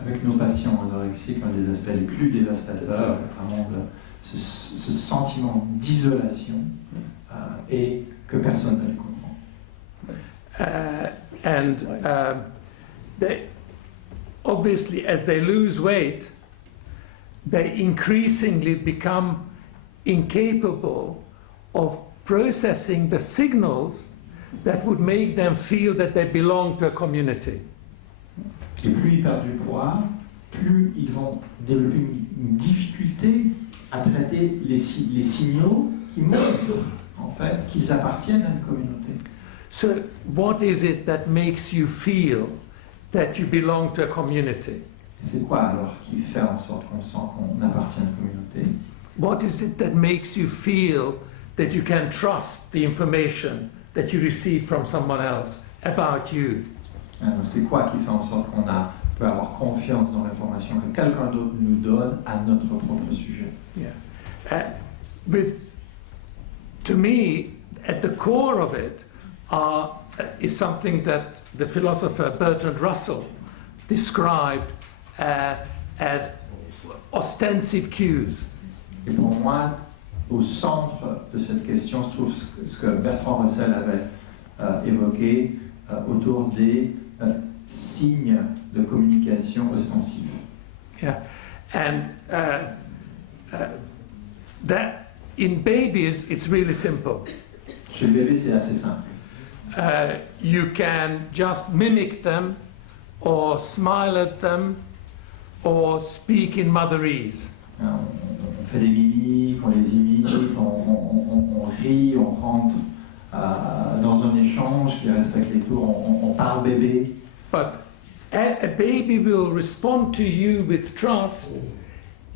Avec nos patients anorexiques, un des aspects les plus dévastateurs, vraiment ce sentiment d'isolation et que personne ne les comprend. They, obviously, as they lose weight, they increasingly become incapable of processing the signals that would make them feel that they belong to a community. Et plus ils perdent du poids, plus ils vont développer une difficulté à traiter les signaux qui montrent en fait qu'ils appartiennent à une communauté. So, what is it that makes you feel that you belong to a community? C'est quoi alors qui fait en sorte qu'on sent qu'on appartient à une communauté? What is it that makes you feel that you can trust the information that you receive from someone else about you? Donc c'est quoi qui fait en sorte qu'on peut avoir confiance dans l'information que quelqu'un d'autre nous donne à notre propre sujet? To me, at the core of it is something that the philosopher Bertrand Russell described as ostensive cues. Et pour moi, au centre de cette question se trouve ce que Bertrand Russell avait évoqué autour des signes de communication ostensive. Yeah, and that in babies it's really simple. Chez le bébé, c'est assez simple. You can just mimic them, or smile at them, or speak in motherese. On fait des mimiques, on les imite, on rit, on rentre dans un échange qui respecte les tours, on parle bébé. But a baby will respond to you with trust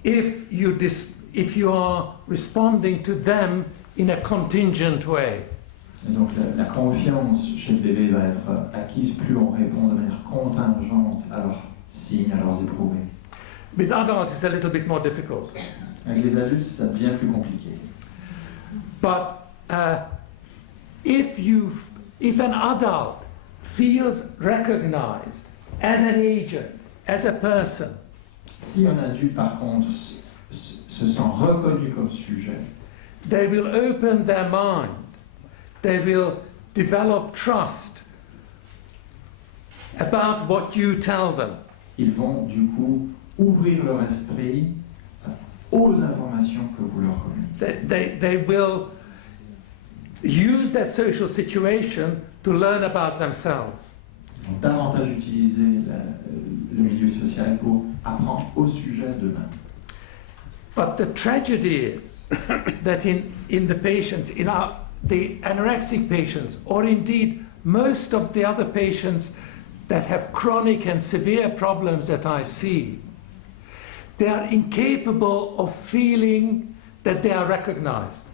if you are responding to them in a contingent way. Et donc la confiance chez le bébé va être acquise plus on répond de manière contingente à leurs signes, à leurs éprouvés. With adults, it's a little bit more difficult. Avec les adultes, ça devient plus compliqué. But if an adult feels recognized as an agent, as a person, Si un adulte, par contre, se sent reconnu comme sujet, they will open their mind. They will develop trust about what you tell them. ils vont du coup ouvrir leur esprit aux informations que vous leur communiquez. They will use their social situation to learn about themselves. Ils vont davantage utiliser le milieu social pour apprendre au sujet d'eux-mêmes. But the tragedy is that in the patients, the anorexic patients, or indeed most of the other patients that have chronic and severe problems that I see, they are incapable of feeling that they are recognized.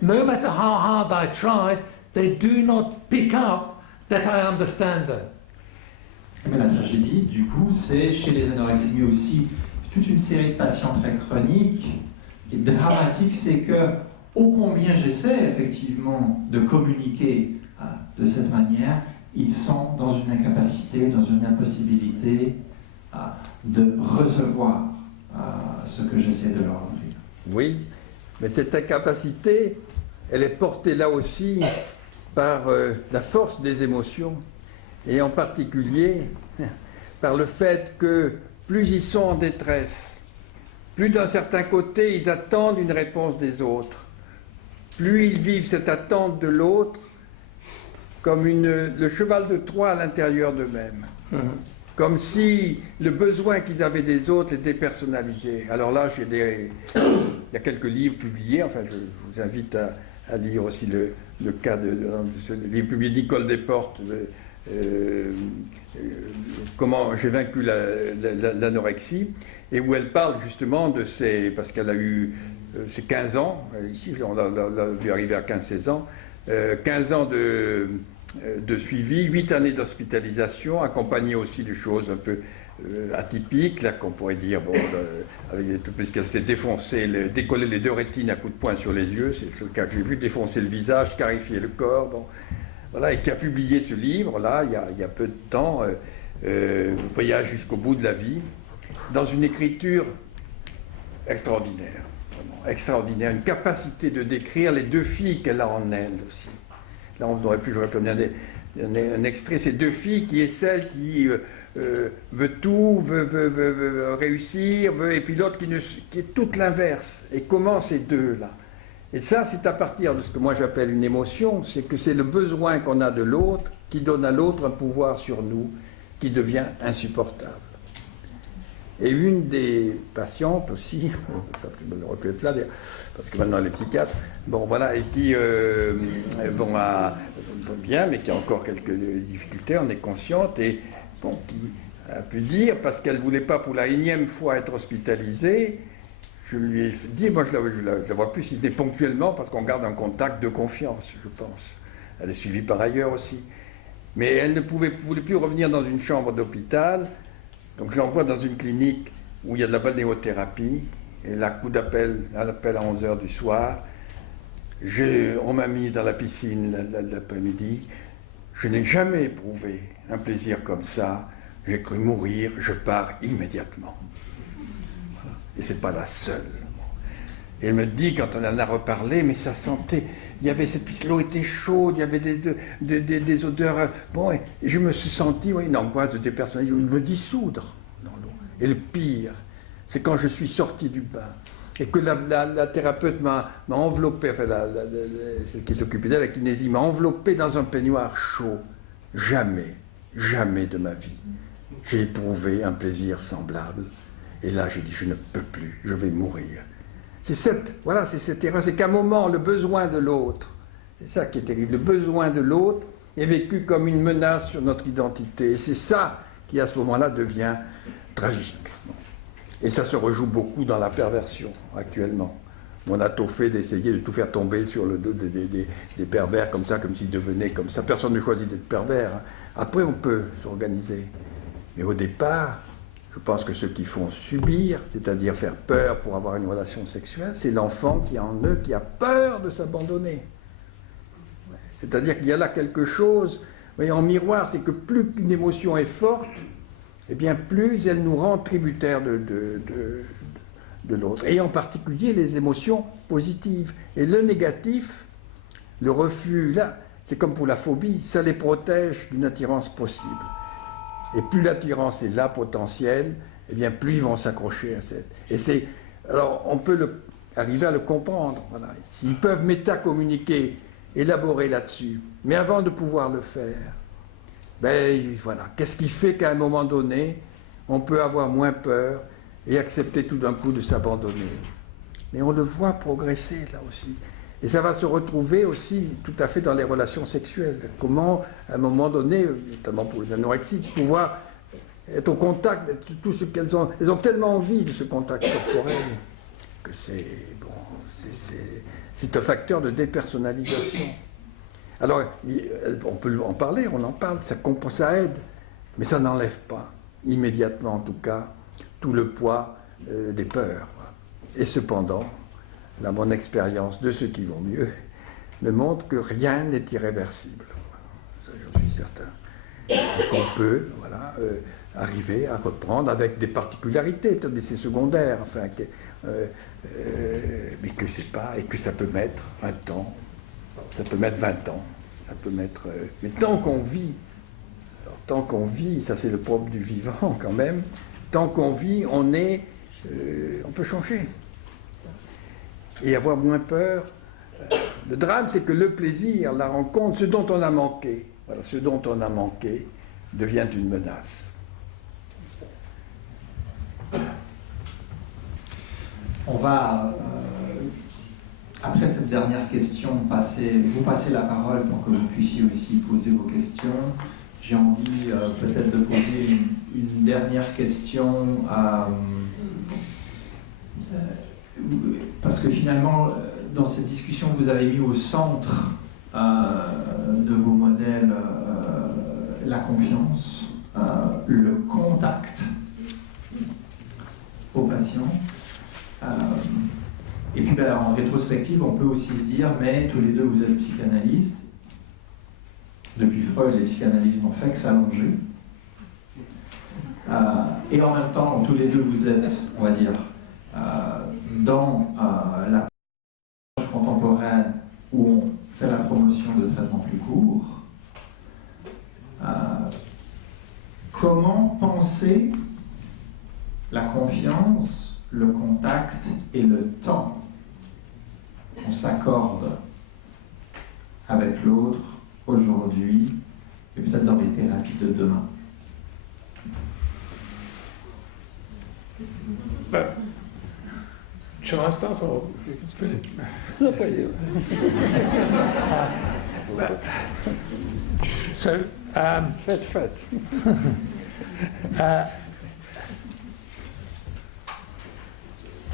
No matter how hard I try, they do not pick up that I understand them. Mais la tragédie, du coup, c'est chez les anorexiques, mais aussi toute une série de patients très chroniques. Ce qui est dramatique, c'est que, ô combien j'essaie effectivement de communiquer de cette manière, ils sont dans une incapacité, dans une impossibilité de recevoir ce que j'essaie de leur offrir. Oui, mais cette incapacité, elle est portée là aussi par la force des émotions, et en particulier par le fait que plus ils sont en détresse, plus d'un certain côté ils attendent une réponse des autres, plus ils vivent cette attente de l'autre comme le cheval de Troie à l'intérieur d'eux-mêmes. Comme si le besoin qu'ils avaient des autres était personnalisé. Alors là, il y a quelques livres publiés, enfin je vous invite à lire aussi le cas de ce livre publié de Nicole Desportes, comment j'ai vaincu l'anorexie, et où elle parle justement de parce qu'elle a eu ses 15 ans, ici on l'a vu arriver à 15-16 ans, 15 ans de suivi, 8 années d'hospitalisation, accompagnées aussi de choses un peu atypiques, là qu'on pourrait dire, puisqu'elle s'est décollé les deux rétines à coups de poing sur les yeux, c'est le cas que j'ai vu, défoncer le visage, scarifier le corps, voilà, et qui a publié ce livre-là, il y a peu de temps, Voyage jusqu'au bout de la vie, dans une écriture extraordinaire, vraiment extraordinaire, une capacité de décrire les deux filles qu'elle a en elle aussi. Là, j'aurais pu donner un extrait. Ces deux filles qui est celle qui veut tout, veut réussir, et puis l'autre qui est toute l'inverse. Et comment ces deux-là? Et ça, c'est à partir de ce que moi j'appelle une émotion, c'est que c'est le besoin qu'on a de l'autre qui donne à l'autre un pouvoir sur nous qui devient insupportable. Et une des patientes aussi, ça aurait pu être là d'ailleurs, parce que maintenant elle est psychiatre, et qui, bien, mais qui a encore quelques difficultés, on est consciente, et qui a pu dire, parce qu'elle ne voulait pas pour la énième fois être hospitalisée, je lui ai dit, moi je la vois plus, si ce n'est ponctuellement, parce qu'on garde un contact de confiance, je pense. Elle est suivie par ailleurs aussi. Mais elle ne voulait plus revenir dans une chambre d'hôpital. Donc je l'envoie dans une clinique où il y a de la balnéothérapie. Et là, coup d'appel, un appel à 11h du soir. On m'a mis dans la piscine l'après-midi. Je n'ai jamais éprouvé un plaisir comme ça. J'ai cru mourir, je pars immédiatement. Voilà. Et ce n'est pas la seule. Et elle me dit, quand on en a reparlé, mais ça sentait... Il y avait cette piscine, l'eau était chaude, il y avait des odeurs... Bon, et je me suis senti une angoisse de dépersonnaliser, me dissoudre dans l'eau. Et le pire, c'est quand je suis sorti du bain et que la thérapeute m'a enveloppé, enfin celle qui s'occupait d'elle, la kinésie, m'a enveloppé dans un peignoir chaud. Jamais, jamais de ma vie, j'ai éprouvé un plaisir semblable. Et là, j'ai dit, je ne peux plus, je vais mourir. C'est cette erreur, c'est qu'à un moment, le besoin de l'autre, c'est ça qui est terrible, le besoin de l'autre est vécu comme une menace sur notre identité. Et c'est ça qui, à ce moment-là, devient tragique. Et ça se rejoue beaucoup dans la perversion, actuellement. On a tout fait d'essayer de tout faire tomber sur le dos des pervers comme ça, comme s'ils devenaient comme ça. Personne ne choisit d'être pervers. Hein. Après, on peut s'organiser. Mais au départ, je pense que ceux qui font subir, c'est-à-dire faire peur pour avoir une relation sexuelle, c'est l'enfant qui en eux, qui a peur de s'abandonner. C'est-à-dire qu'il y a là quelque chose, voyez, en miroir, c'est que plus qu'une émotion est forte, eh bien plus elle nous rend tributaires de l'autre. Et en particulier les émotions positives. Et le négatif, le refus, là, c'est comme pour la phobie, ça les protège d'une attirance possible. Et plus l'attirance est là, potentielle, eh bien plus ils vont s'accrocher à cette... Et c'est... Alors on peut arriver à le comprendre. Voilà. S'ils peuvent métacommuniquer, élaborer là-dessus, mais avant de pouvoir le faire, ben voilà, qu'est-ce qui fait qu'à un moment donné, on peut avoir moins peur et accepter tout d'un coup de s'abandonner. Mais on le voit progresser là aussi. Et ça va se retrouver aussi tout à fait dans les relations sexuelles. Comment, à un moment donné, notamment pour les anorexiques, pouvoir être au contact de tout ce qu'elles ont. Elles ont tellement envie de ce contact corporel que c'est un facteur de dépersonnalisation. Alors, on peut en parler, on en parle, ça aide, mais ça n'enlève pas, immédiatement en tout cas, tout le poids des peurs. Et cependant, là, mon expérience de ceux qui vont mieux me montre que rien n'est irréversible. Ça, j'en suis certain. Et qu'on peut arriver à reprendre avec des particularités, peut-être des secondaires, enfin, mais que c'est pas, et que ça peut mettre un temps. Ça peut mettre 20 ans, ça peut mettre... mais tant qu'on vit, ça c'est le propre du vivant quand même, tant qu'on vit, on peut changer. Et avoir moins peur. Le drame, c'est que le plaisir, la rencontre, ce dont on a manqué, voilà, ce dont on a manqué, devient une menace. On va... après cette dernière question, vous passez la parole pour que vous puissiez aussi poser vos questions. J'ai envie peut-être de poser une dernière question parce que finalement, dans cette discussion, vous avez mis au centre de vos modèles la confiance, le contact au patient. Et puis en rétrospective, on peut aussi se dire, mais tous les deux vous êtes psychanalystes. Depuis Freud, les psychanalystes n'ont fait que s'allonger. Et en même temps, tous les deux vous êtes, on va dire, dans l'approche contemporaine où on fait la promotion de traitements plus courts. Comment penser la confiance, le contact et le temps qu'on s'accorde avec l'autre aujourd'hui et peut-être dans les thérapies de demain? Shall I start or Philip? Non, pas you. So, Faites.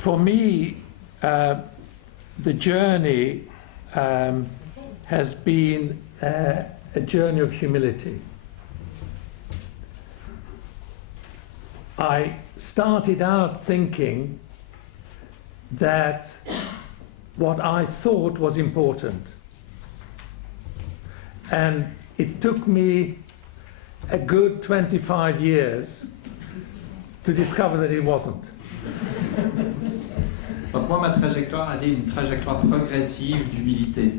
for me, the journey has been a journey of humility. I started out thinking that what I thought was important. And it took me a good 25 years to discover that it wasn't. Donc moi, ma trajectoire a été une trajectoire progressive d'humilité.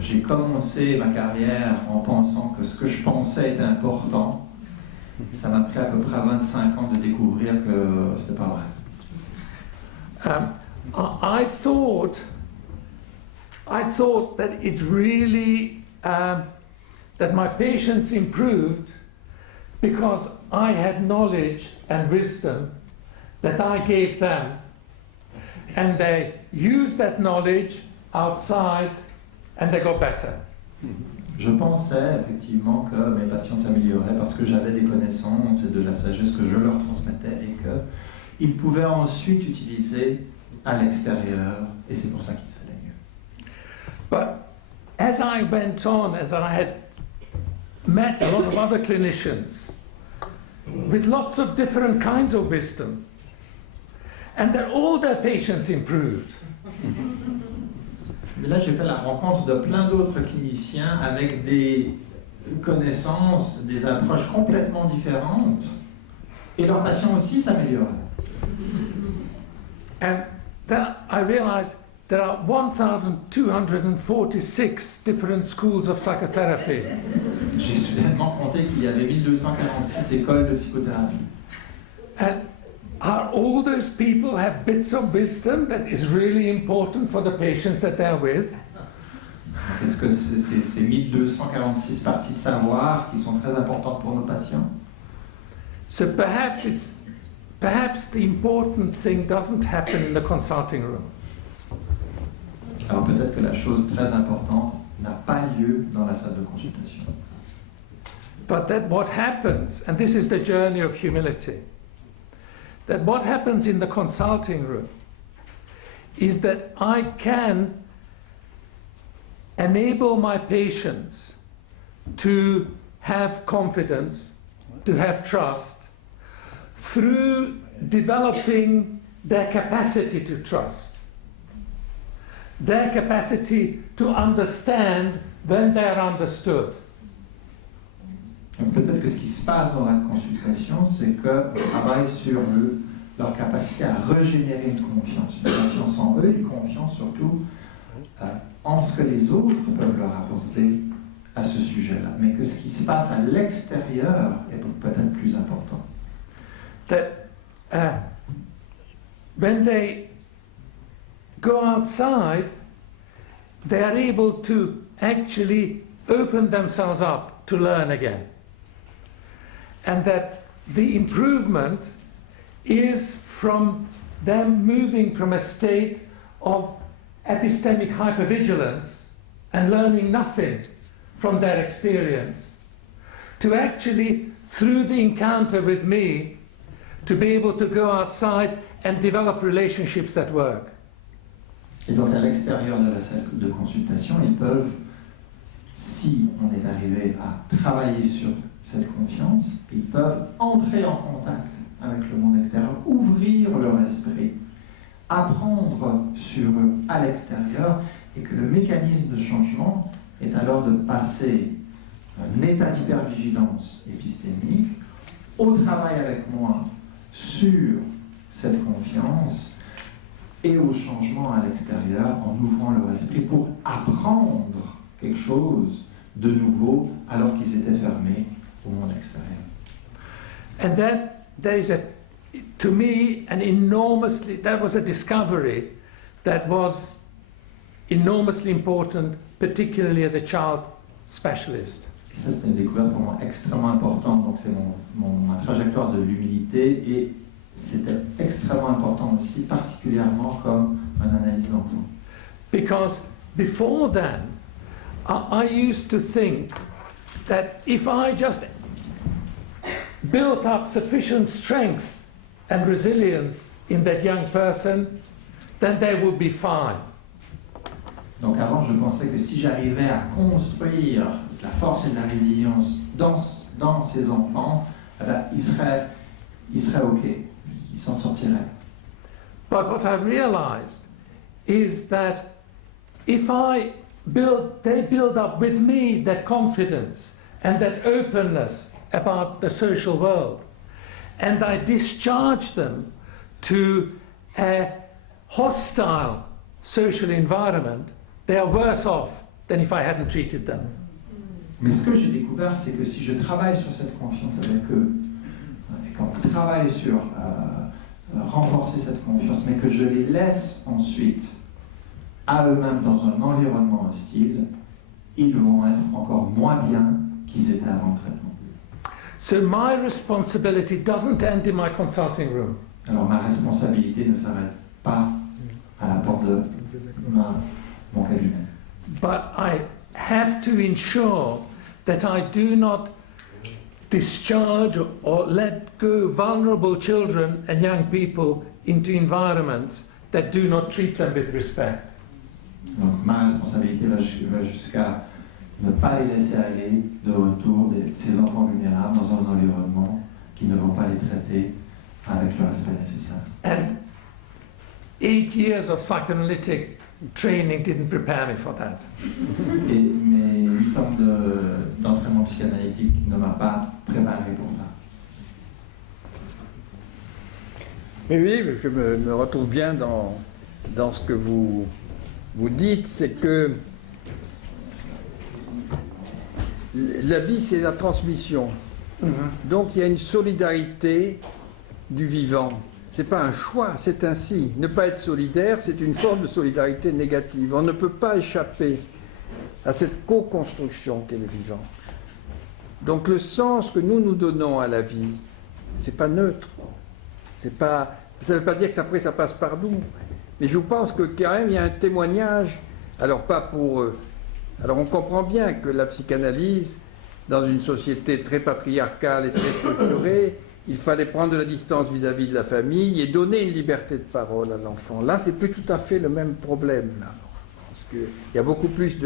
J'ai commencé ma carrière en pensant que ce que je pensais était important. Ça m'a pris à peu près 25 ans de découvrir que c'était pas vrai. I thought that it really that my patients improved because I had knowledge and wisdom that I gave them, and they used that knowledge outside and they got better. Je pensais effectivement que mes patients s'amélioraient parce que j'avais des connaissances et de la sagesse que je leur transmettais et qu'ils pouvaient ensuite utiliser à l'extérieur, et c'est pour ça qu'ils allaient mieux. But as I went on, as I had met a lot of other clinicians with lots of different kinds of wisdom, and that all their patients improved. Mais là, j'ai fait la rencontre de plein d'autres cliniciens avec des connaissances, des approches complètement différentes, et leurs patients aussi s'amélioraient. And then I realized there are 1,246 different schools of psychotherapy. J'ai soudainement compté qu'il y avait 1246 écoles de psychothérapie. And are all those people have bits of wisdom that is really important for the patients that they're with? Est-ce que c'est ces 1246 parties de savoir qui sont très importantes pour nos patients? So perhaps the important thing doesn't happen in the consulting room. Alors peut-être que la chose très importante n'a pas lieu dans la salle de consultation. But that what happens, and this is the journey of humility, that what happens in the consulting room is that I can enable my patients to have confidence, to have trust, through developing their capacity to trust, their capacity to understand when they are understood. Donc peut-être que ce qui se passe dans la consultation, c'est qu'on travaille sur leur capacité à régénérer une confiance en eux, une confiance surtout en ce que les autres peuvent leur apporter à ce sujet-là. Mais que ce qui se passe à l'extérieur est peut-être plus important. That when they go outside, they are able to actually open themselves up to learn again. And that the improvement is from them moving from a state of epistemic hypervigilance and learning nothing from their experience to actually, through the encounter with me, to be able to go outside and develop relationships that work. Et donc à l'extérieur de la salle de consultation, ils peuvent, si on est arrivé à travailler sur cette confiance, ils peuvent entrer en contact avec le monde extérieur, ouvrir leur esprit, apprendre sur eux à l'extérieur, et que le mécanisme de changement est alors de passer un état d'hypervigilance épistémique au travail avec moi sur cette confiance et au changement à l'extérieur en ouvrant leur esprit pour apprendre quelque chose de nouveau alors qu'ils étaient fermés au monde extérieur. And then there is to me, that was a discovery that was enormously important, particularly as a child specialist. Et ça, c'est une découverte pour moi extrêmement importante. Donc, c'est ma trajectoire de l'humilité et c'était extrêmement important aussi, particulièrement comme une analyse d'enfant. Because before then, I used to think that if I just built up sufficient strength and resilience in that young person, then they would be fine. Donc avant, je pensais que si j'arrivais à construire la force et la résilience dans ces enfants, eh ben, ils seraient OK, ils s'en sortiraient. But what I realized is that if they build up with me that confidence and that openness about the social world, and I discharge them to a hostile social environment, they are worse off than if I hadn't treated them. Mais ce que j'ai découvert, c'est que si je travaille sur cette confiance avec eux, et qu'on travaille sur renforcer cette confiance, mais que je les laisse ensuite à eux-mêmes dans un environnement hostile, ils vont être encore moins bien qu'ils étaient avant le traitement. So my responsibility doesn't end in my consulting room. Alors ma responsabilité ne s'arrête pas à la porte de mon cabinet. But I have to ensure that I do not discharge or let go vulnerable children and young people into environments that do not treat them with respect. Donc ma responsabilité va jusqu'à ne pas les laisser aller de retour ces enfants vulnérables dans un environnement qui ne vont pas les traiter avec le respect nécessaire. And 8 years of psychoanalytic training didn't prepare me for that. Et mes 8 ans d'entraînement psychanalytique ne m'a pas préparé pour ça. Mais oui, je me retrouve bien dans ce que vous dites, c'est que la vie, c'est la transmission. Donc il y a une solidarité du vivant. Ce n'est pas un choix, c'est ainsi. Ne pas être solidaire, c'est une forme de solidarité négative. On ne peut pas échapper à cette co-construction qu'est le vivant. Donc le sens que nous donnons à la vie, c'est pas neutre. Ça ne veut pas dire que après ça passe par nous. Mais je pense que quand même il y a un témoignage. Alors pas pour... alors on comprend bien que la psychanalyse, dans une société très patriarcale et très structurée, il fallait prendre de la distance vis-à-vis de la famille et donner une liberté de parole à l'enfant. Là, c'est plus tout à fait le même problème. Là. Parce qu'il y a beaucoup plus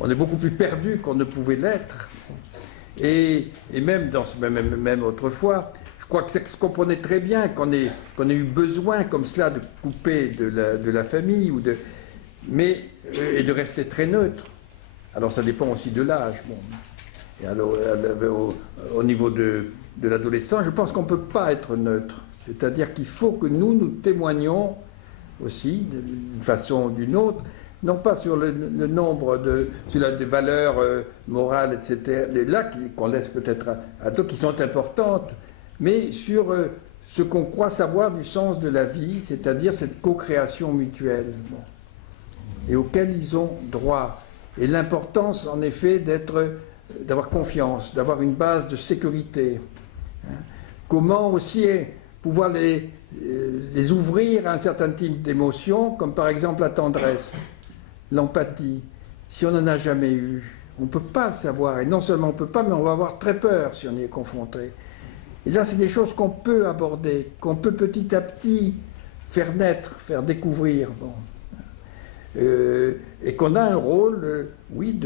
on est beaucoup plus perdu qu'on ne pouvait l'être. Et même même autrefois, je crois que ça se comprenait très bien qu'on ait eu besoin comme cela de couper de la famille et de rester très neutre. Alors ça dépend aussi de l'âge. Bon. Et alors, au niveau de l'adolescent, je pense qu'on ne peut pas être neutre. C'est-à-dire qu'il faut que nous témoignions aussi, d'une façon ou d'une autre, non pas sur le nombre sur des valeurs morales, etc., là qu'on laisse peut-être à d'autres qui sont importantes, mais sur ce qu'on croit savoir du sens de la vie, c'est-à-dire cette co-création mutuelle, et auquel ils ont droit. Et l'importance, en effet, d'avoir confiance, d'avoir une base de sécurité. Comment aussi pouvoir les ouvrir à un certain type d'émotions, comme par exemple la tendresse, l'empathie. Si on n'en a jamais eu, on ne peut pas le savoir. Et non seulement on ne peut pas, mais on va avoir très peur si on y est confronté. Et là, c'est des choses qu'on peut aborder, qu'on peut petit à petit faire naître, faire découvrir. Bon. Et qu'on a un rôle, oui,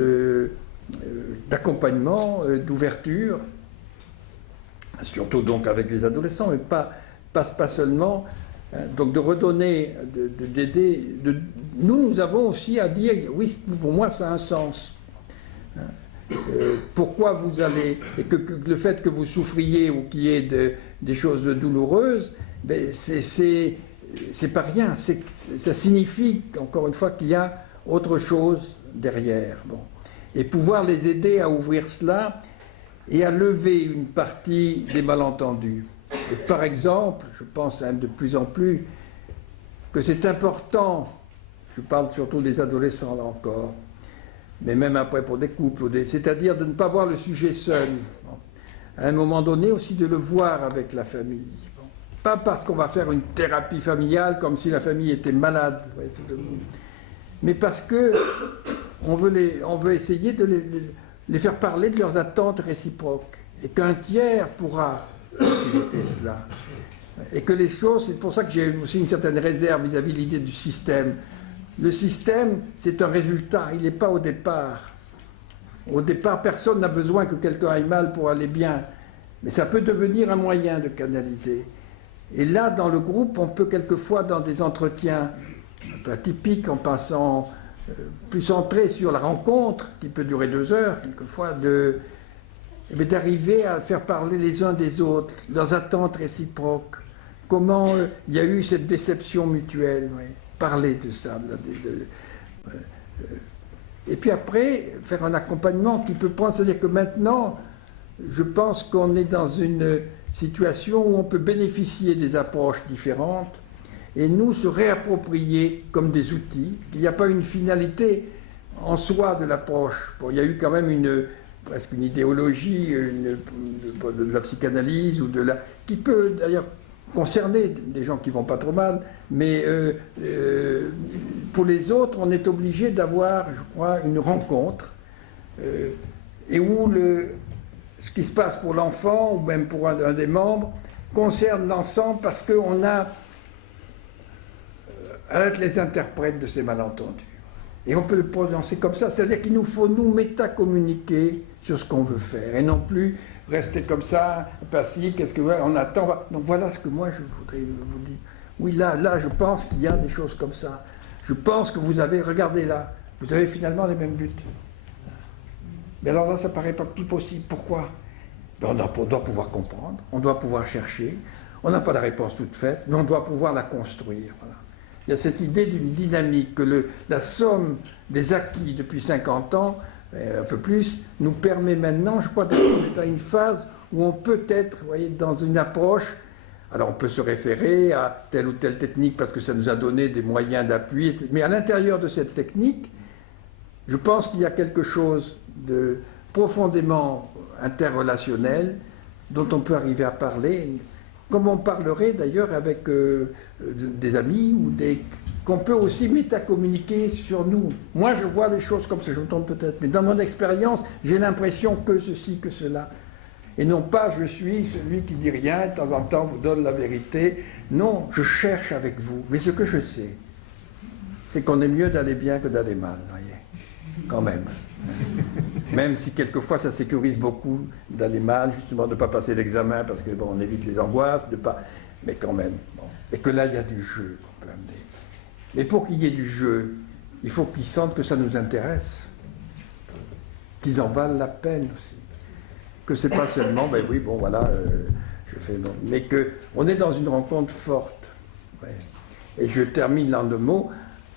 d'accompagnement, d'ouverture, surtout donc avec les adolescents, mais pas seulement, donc de redonner, d'aider. Nous avons aussi à dire, oui, pour moi ça a un sens. Pourquoi vous allez, et que le fait que vous souffriez ou qu'il y ait des choses douloureuses, ben c'est pas rien, ça signifie, encore une fois, qu'il y a autre chose derrière. Bon. Et pouvoir les aider à ouvrir cela et à lever une partie des malentendus. Et par exemple, je pense même de plus en plus que c'est important, je parle surtout des adolescents là encore, mais même après pour des couples, c'est-à-dire de ne pas voir le sujet seul. Bon. À un moment donné aussi de le voir avec la famille. Bon. Pas parce qu'on va faire une thérapie familiale comme si la famille était malade, mais parce que on veut essayer de les faire parler de leurs attentes réciproques et qu'un tiers pourra faciliter cela. Et que les choses, c'est pour ça que j'ai aussi une certaine réserve vis-à-vis de l'idée du système, Le système, c'est un résultat, il n'est pas au départ. Au départ, personne n'a besoin que quelqu'un aille mal pour aller bien. Mais ça peut devenir un moyen de canaliser. Et là, dans le groupe, on peut quelquefois, dans des entretiens un peu atypiques, en passant plus centrés sur la rencontre, qui peut durer 2 heures, quelquefois, d'arriver à faire parler les uns des autres, leurs attentes réciproques. Comment il y a eu cette déception mutuelle, oui. Parler de ça. Et puis après, faire un accompagnement qui peut prendre, c'est-à-dire que maintenant, je pense qu'on est dans une situation où on peut bénéficier des approches différentes et nous se réapproprier comme des outils. Il n'y a pas une finalité en soi de l'approche. Bon, il y a eu quand même presque une idéologie de la psychanalyse qui peut d'ailleurs concerner des gens qui vont pas trop mal, mais pour les autres, on est obligé d'avoir, je crois, une rencontre et où ce qui se passe pour l'enfant ou même pour un des membres concerne l'ensemble parce qu'on a à être les interprètes de ces malentendus. Et on peut le prononcer comme ça, c'est-à-dire qu'il nous faut nous métacommuniquer sur ce qu'on veut faire et non plus rester comme ça, passif, qu'est-ce que on attend. Donc voilà ce que moi je voudrais vous dire. Oui, là, je pense qu'il y a des choses comme ça. Je pense que vous avez, regardez là, vous avez finalement les mêmes buts. Mais alors là, ça paraît pas plus possible. Pourquoi? On doit pouvoir comprendre, on doit pouvoir chercher. On n'a pas la réponse toute faite, mais on doit pouvoir la construire. Voilà. Il y a cette idée d'une dynamique, que la somme des acquis depuis 50 ans, un peu plus, nous permet maintenant, je crois, d'être à une phase où on peut être, vous voyez, dans une approche. Alors on peut se référer à telle ou telle technique parce que ça nous a donné des moyens d'appui, mais à l'intérieur de cette technique, je pense qu'il y a quelque chose de profondément interrelationnel dont on peut arriver à parler, comme on parlerait d'ailleurs avec des amis ou qu'on peut aussi métacommuniquer sur nous. Moi, je vois des choses comme ça, je me trompe peut-être, mais dans mon expérience, j'ai l'impression que ceci, que cela. Et non pas je suis celui qui dit rien, de temps en temps vous donne la vérité. Non, je cherche avec vous. Mais ce que je sais, c'est qu'on est mieux d'aller bien que d'aller mal, voyez, quand même. Même si quelquefois ça sécurise beaucoup d'aller mal, justement de ne pas passer l'examen parce que bon, on évite les angoisses, mais quand même. Bon. Et que là, il y a du jeu qu'on peut amener. Mais pour qu'il y ait du jeu, il faut qu'ils sentent que ça nous intéresse, qu'ils en valent la peine aussi. Que c'est pas seulement, ben oui, bon voilà, je fais bon, mais qu'on est dans une rencontre forte. Ouais. Et je termine en 2 mots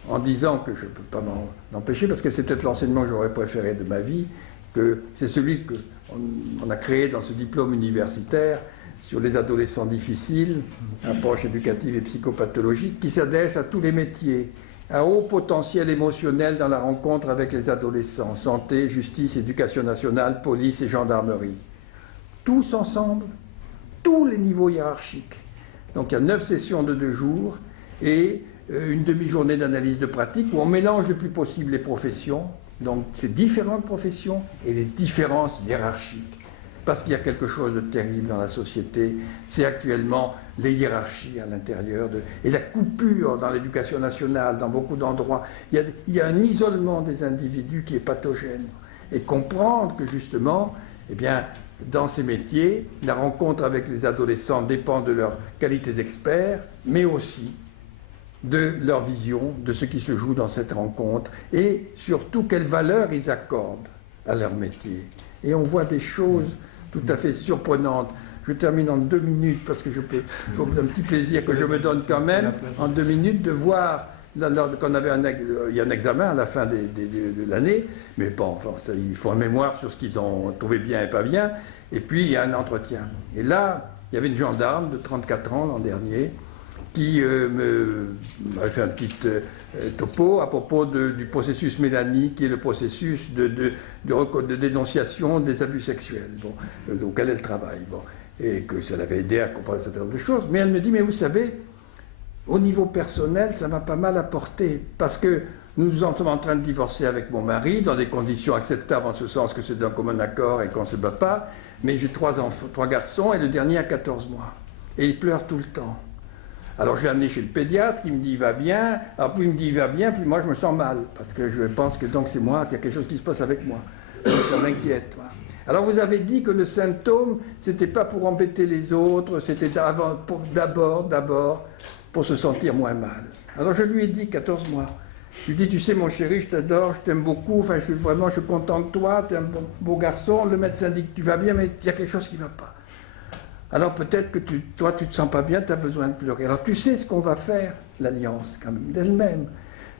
en disant que je ne peux pas m'en empêcher, parce que c'est peut-être l'enseignement que j'aurais préféré de ma vie, que c'est celui qu'on a créé dans ce diplôme universitaire sur les adolescents difficiles, approche éducative et psychopathologique, qui s'adresse à tous les métiers, à haut potentiel émotionnel dans la rencontre avec les adolescents, santé, justice, éducation nationale, police et gendarmerie. Tous ensemble, tous les niveaux hiérarchiques. Donc il y a 9 sessions de 2 jours et une demi-journée d'analyse de pratique où on mélange le plus possible les professions, donc ces différentes professions et les différences hiérarchiques. Parce qu'il y a quelque chose de terrible dans la société, c'est actuellement les hiérarchies à l'intérieur et la coupure dans l'éducation nationale, dans beaucoup d'endroits. Il y a un isolement des individus qui est pathogène. Et comprendre que justement, eh bien, dans ces métiers, la rencontre avec les adolescents dépend de leur qualité d'expert, mais aussi de leur vision, de ce qui se joue dans cette rencontre, et surtout quelle valeur ils accordent à leur métier. Et on voit des choses tout à fait surprenantes. Je termine en 2 minutes, parce que c'est un petit plaisir que je me donne quand même, en 2 minutes, de voir qu'on avait il y a un examen à la fin de l'année, mais bon, enfin, il faut un mémoire sur ce qu'ils ont trouvé bien et pas bien, et puis il y a un entretien. Et là, il y avait une gendarme de 34 ans l'an dernier, qui m'avait fait un petit topo à propos du processus Mélanie, qui est le processus de dénonciation des abus sexuels, bon, auquel elle travaille. Bon, et que ça l'avait aidé à comprendre un certain nombre de choses. Mais elle me dit, mais vous savez, au niveau personnel, ça m'a pas mal apporté, parce que nous sommes en train de divorcer avec mon mari, dans des conditions acceptables, en ce sens que c'est d'un commun accord et qu'on ne se bat pas, mais j'ai 3 garçons, et le dernier a 14 mois. Et il pleure tout le temps. Alors je l'ai amené chez le pédiatre, qui me dit il va bien. Alors plus il me dit il va bien, plus moi je me sens mal. Parce que je pense que donc c'est moi, il y a quelque chose qui se passe avec moi. Ça m'inquiète. Voilà. Alors vous avez dit que le symptôme, c'était pas pour embêter les autres, c'était d'abord pour se sentir moins mal. Alors je lui ai dit 14 mois. Je lui ai dit, tu sais mon chéri, je t'adore, je t'aime beaucoup, enfin je suis content de toi, tu es un beau garçon, le médecin dit que tu vas bien, mais il y a quelque chose qui ne va pas. Alors peut-être que toi tu ne te sens pas bien, tu as besoin de pleurer. Alors tu sais ce qu'on va faire, l'Alliance quand même, d'elle-même.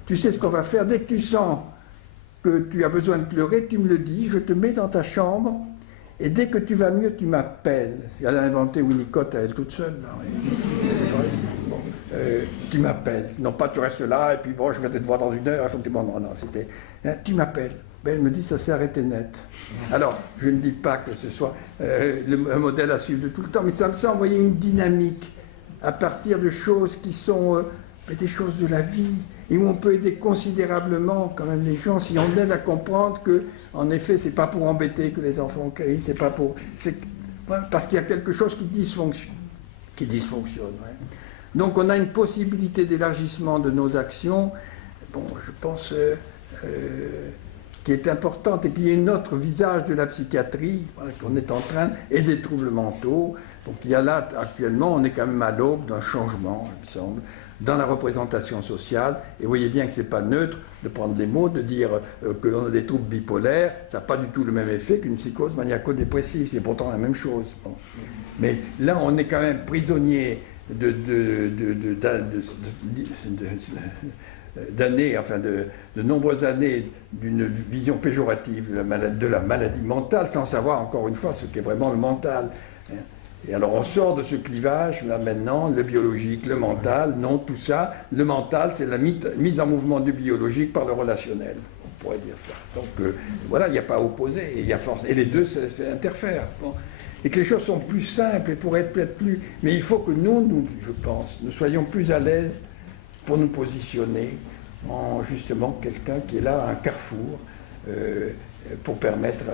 Tu sais ce qu'on va faire, dès que tu sens que tu as besoin de pleurer, tu me le dis, je te mets dans ta chambre, et dès que tu vas mieux, tu m'appelles. Elle a inventé Winnicott à elle toute seule. Bon, tu m'appelles. Non pas tu restes là, et puis bon, je vais te voir dans 1 heure, effectivement, non, c'était... Hein, tu m'appelles. Ben, elle me dit, ça s'est arrêté net. Alors, je ne dis pas que ce soit un modèle à suivre de tout le temps, mais ça me semble envoyer une dynamique à partir de choses qui sont des choses de la vie, et où on peut aider considérablement quand même les gens si on aide à comprendre que, en effet, c'est pas pour embêter que les enfants crient, c'est pas pour, c'est parce qu'il y a quelque chose qui dysfonctionne, ouais. Donc, on a une possibilité d'élargissement de nos actions. Bon, je pense qui est importante et qui est notre visage de la psychiatrie, voilà, qu'on est en train, et des troubles mentaux. Donc, il y a là actuellement, on est quand même à l'aube d'un changement, il me semble, dans la représentation sociale, et vous voyez bien que ce n'est pas neutre de prendre des mots, de dire que l'on a des troubles bipolaires, ça n'a pas du tout le même effet qu'une psychose maniaco-dépressive, c'est pourtant la même chose. Bon. Mais là, on est quand même prisonnier d'années, enfin de nombreuses années d'une vision péjorative de la maladie mentale, sans savoir encore une fois ce qu'est vraiment le mental. Et alors on sort de ce clivage, là maintenant, le biologique, le mental, non, tout ça, le mental, c'est la mise en mouvement du biologique par le relationnel, on pourrait dire ça. Donc voilà, il n'y a pas à opposer, il y a force, et les deux s'interfèrent. Bon. Et que les choses sont plus simples et pourraient être peut-être plus... Mais il faut que nous, je pense, nous soyons plus à l'aise pour nous positionner en justement quelqu'un qui est là à un carrefour pour permettre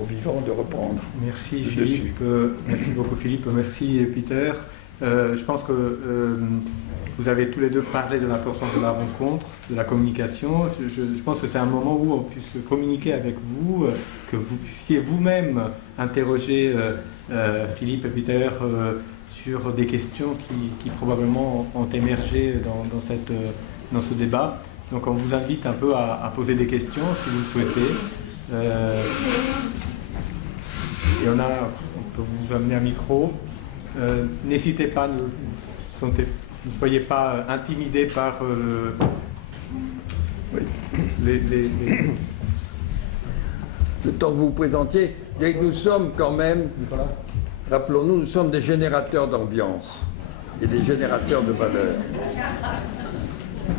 aux vivants de reprendre. Merci Philippe, merci beaucoup Philippe, merci Peter. Je pense que vous avez tous les deux parlé de l'importance de la rencontre, de la communication. Je pense que c'est un moment où on puisse communiquer avec vous, que vous puissiez vous-même interroger Philippe et Peter sur des questions qui probablement ont émergé dans ce débat. Donc on vous invite un peu à poser des questions si vous le souhaitez. Et on peut vous amener un micro. N'hésitez pas, ne soyez pas intimidés par le temps que vous vous présentiez, dès que nous sommes quand même, rappelons-nous, nous sommes des générateurs d'ambiance et des générateurs de valeurs.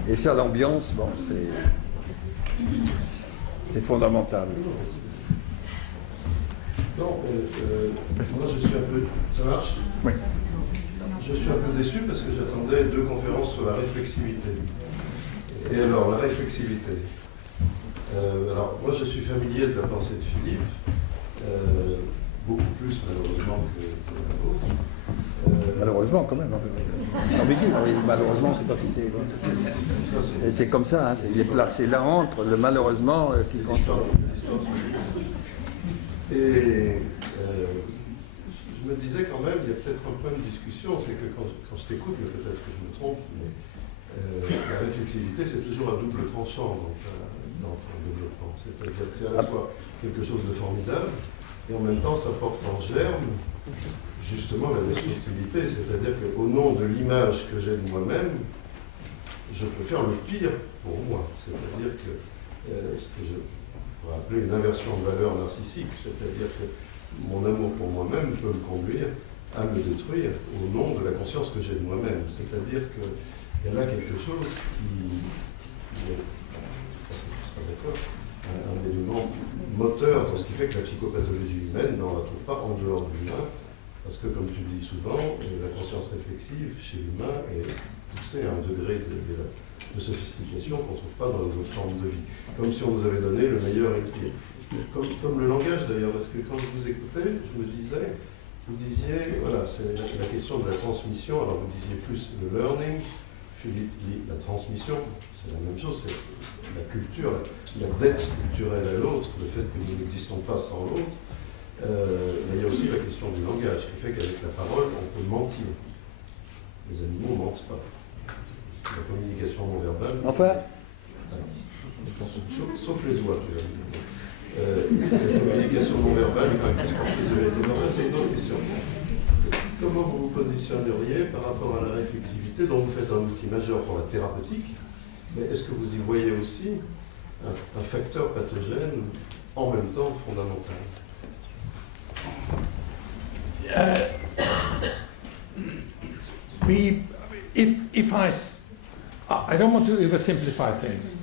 Et ça, l'ambiance, bon, c'est fondamental. Non, moi je suis un peu... Ça marche ? Oui. Je suis un peu déçu parce que j'attendais 2 conférences sur la réflexivité. Et alors, la réflexivité. Alors, moi je suis familier de la pensée de Philippe, beaucoup plus malheureusement que la vôtre. Malheureusement quand même, ambigu. Malheureusement, c'est pas si c'est... C'est comme ça, hein, il est placé là entre le malheureusement qui constate. Et je me disais quand même, il y a peut-être un point de discussion, c'est que quand je t'écoute, mais peut-être que je me trompe, mais la réflexivité, c'est toujours un double tranchant dans ton développement. C'est-à-dire que c'est à la fois quelque chose de formidable, et en même temps, ça porte en germe justement la destructivité. C'est-à-dire qu'au nom de l'image que j'ai de moi-même, je peux faire le pire pour moi. C'est-à-dire que ce que je pourrais appeler une inversion de valeur narcissique, c'est-à-dire que mon amour pour moi-même peut me conduire à me détruire au nom de la conscience que j'ai de moi-même. C'est-à-dire qu'il y a là quelque chose qui est, un élément moteur dans ce qui fait que la psychopathologie humaine, on ne la trouve pas en dehors de l'humain, parce que, comme tu le dis souvent, la conscience réflexive chez l'humain est poussée à un degré de sophistication qu'on ne trouve pas dans les autres formes de vie. Comme si on nous avait donné le meilleur et le pire. Comme le langage d'ailleurs, parce que quand je vous écoutais, je me disais, Vous disiez, voilà, c'est la question de la transmission. Alors vous disiez plus le learning, Philippe dit la transmission, c'est la même chose, c'est la culture, la dette culturelle à l'autre, le fait que nous n'existons pas sans l'autre. Mais il y a aussi la question du langage, qui fait qu'avec la parole, on peut mentir. Les animaux ne mentent pas. La communication non verbale. Enfin. Sauf les oies, tu vas dire. La communication non verbale est quand même plus comprise de vérité. Mais enfin, c'est une autre question. Comment vous vous positionneriez par rapport à la réflexivité, dont vous faites un outil majeur pour la thérapeutique, mais est-ce que vous y voyez aussi un facteur pathogène en même temps fondamental? I don't want to oversimplify things.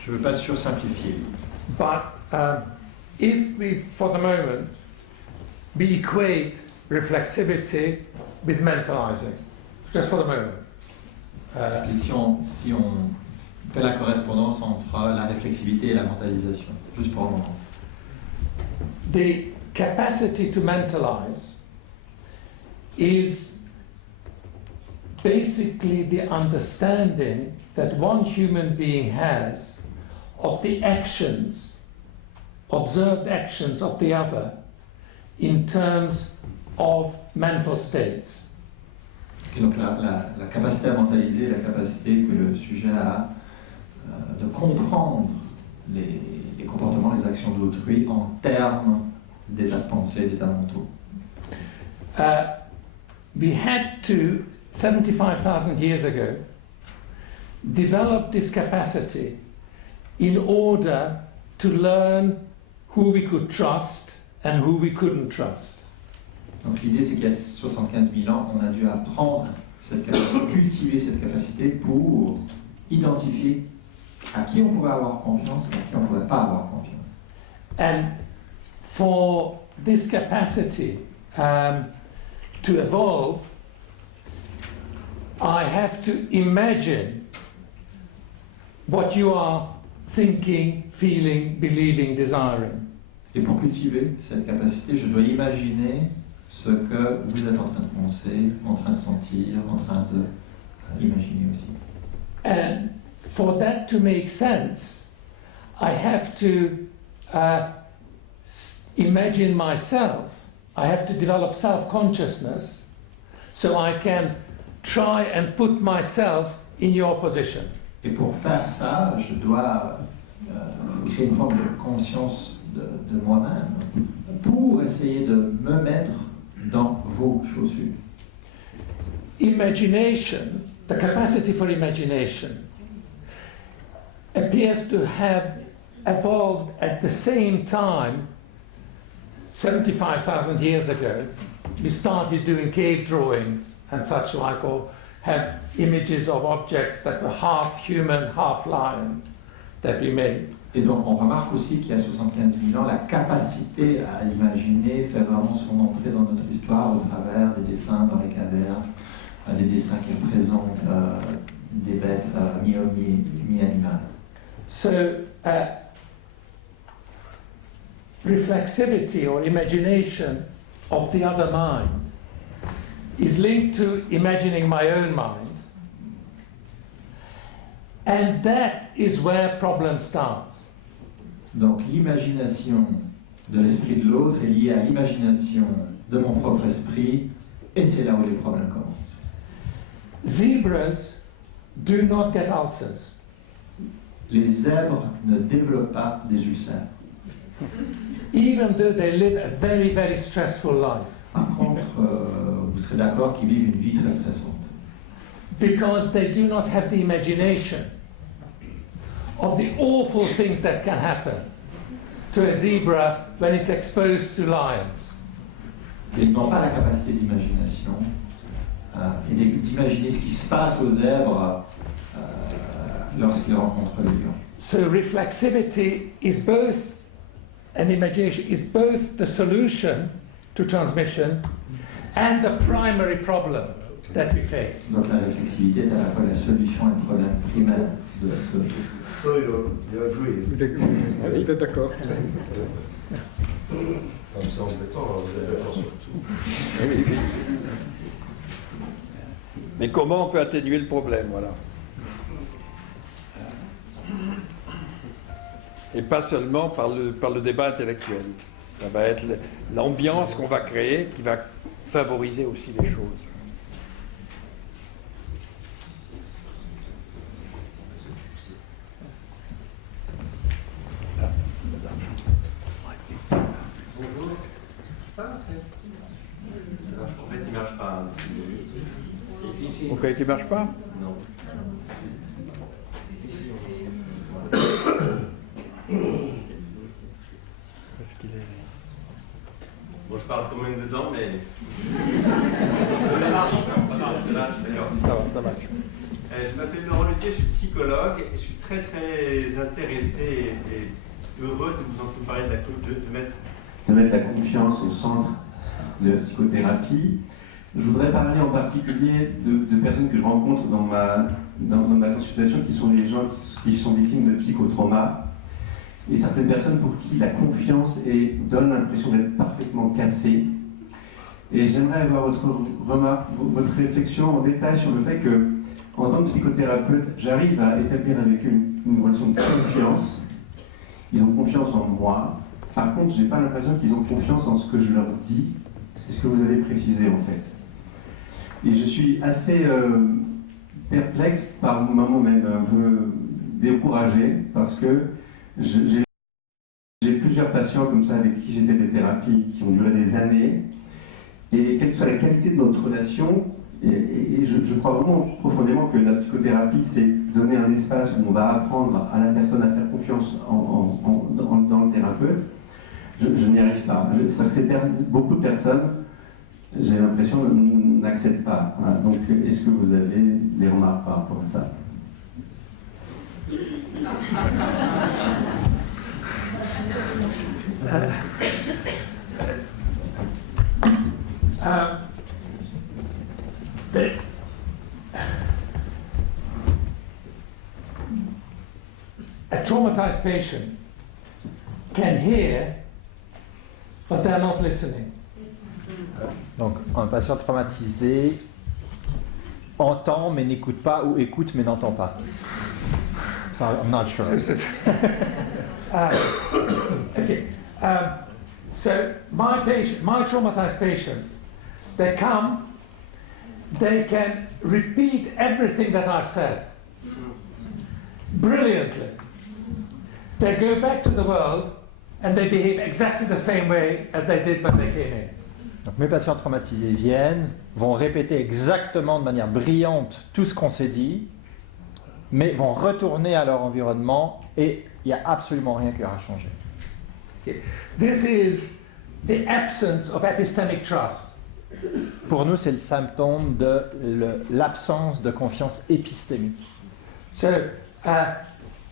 Je ne veux pas sursimplifier. But if we, for the moment, we equate reflexivity with mentalizing, just for the moment. Et si on fait la correspondance entre la réflexivité et la mentalisation, juste pour le moment. The capacity to mentalize is basically the understanding that one human being has of the actions, observed actions of the other in terms of mental states. Et donc la capacité à mentaliser, la capacité que le sujet a de comprendre les comportements, les actions d'autrui en termes d'état de pensée, d'état mentaux. We had to, 75,000 years ago, develop this capacity in order to learn who we could trust and who we couldn't trust. Donc l'idée c'est qu'il y a 75 000 ans, on a dû apprendre cette capacité, cultiver cette capacité pour identifier à qui on pouvait avoir confiance et à qui on ne pouvait pas avoir confiance. And for this capacity to evolve, I have to imagine what you are thinking, feeling, believing, desiring. Et pour cultiver cette capacité, je dois imaginer ce que vous êtes en train de penser, en train de sentir, en train de imaginer aussi. And for that to make sense, I have to imagine myself. I have to develop self-consciousness so I can try and put myself in your position. Et pour faire ça, je dois créer une forme de conscience de moi-même pour essayer de me mettre dans vos chaussures. Imagination, the capacity for imagination, appears to have evolved at the same time 75,000 years ago. We started doing cave drawings and such like, or had images of objects that were half human, half lion that we made. Et donc on remarque aussi qu'il y a 75 000 ans, la capacité à imaginer fait vraiment son entrée dans notre histoire au travers des dessins dans les cavernes, des dessins qui représentent des bêtes mi-homme, mi-animales. So, reflexivity or imagination of the other mind is linked to imagining my own mind. And that is where problem starts. Donc l'imagination de l'esprit de l'autre est liée à l'imagination de mon propre esprit, et c'est là où les problèmes commencent. Zebras do not get ulcers. Les zèbres ne développent pas des ulcères. Even though they live a very, very stressful life. Par contre, vous serez d'accord qu'ils vivent une vie très stressante. Because they do not have the imagination of the awful things that can happen to a zebra when it's exposed to lions. Ils n'ont pas la capacité d'imagination et d'imaginer ce qui se passe aux zèbres lorsqu'ils rencontrent les lions. So reflexivity is both an imagination, is both the solution to transmission and the primary problem that we face. Donc la réflexivité est à la fois la solution et le problème primaire de ce So you agree. Vous êtes d'accord? C'est embêtant, hein, vous êtes d'accord sur tout. Oui, oui. Mais comment on peut atténuer le problème, voilà. Et pas seulement par le débat intellectuel. Ça va être l'ambiance qu'on va créer qui va favoriser aussi les choses. Bonjour. En fait, il ne marche pas. Ok, qui ne marche pas? Non. Parce qu'il est... Bon, je parle quand même dedans, mais... Ça marche, là, c'est d'accord. Ça marche. Je m'appelle Laurent Lutier, je suis psychologue et je suis très intéressé et heureux de vous entendre parler de mettre la confiance au centre de la psychothérapie. Je voudrais parler en particulier de personnes que je rencontre dans ma consultation, qui sont les gens qui sont victimes de psychotrauma, et certaines personnes pour qui la confiance donne l'impression d'être parfaitement cassée. Et j'aimerais avoir votre réflexion en détail sur le fait que, en tant que psychothérapeute, j'arrive à établir avec une relation de confiance. Ils ont confiance en moi. Par contre, je n'ai pas l'impression qu'ils ont confiance en ce que je leur dis. C'est ce que vous avez précisé, en fait. Et je suis assez perplexe, par moments même un peu découragé, parce que j'ai plusieurs patients comme ça avec qui j'ai fait des thérapies qui ont duré des années, et quelle que soit la qualité de notre relation, et je crois vraiment profondément que la psychothérapie, c'est donner un espace où on va apprendre à la personne à faire confiance dans le thérapeute. Je n'y arrive pas. Beaucoup de personnes, j'ai l'impression, n'acceptent pas. Voilà. Donc, est-ce que vous avez des remarques par rapport à ça? A traumatized patient can hear, but they're not listening. Donc, un patient traumatisé entend mais n'écoute pas, ou écoute mais n'entend pas. So, I'm not sure. Okay. So my traumatized patients, they come, they can repeat everything that I've said brilliantly. They go back to the world and they behave exactly the same way as they did when they came in. Donc mes patients traumatisés viennent, vont répéter exactement de manière brillante tout ce qu'on s'est dit, mais vont retourner à leur environnement et il n'y a absolument rien qui aura changé. Okay. This is the absence of epistemic trust. Pour nous, c'est le symptôme de l'absence de confiance épistémique. So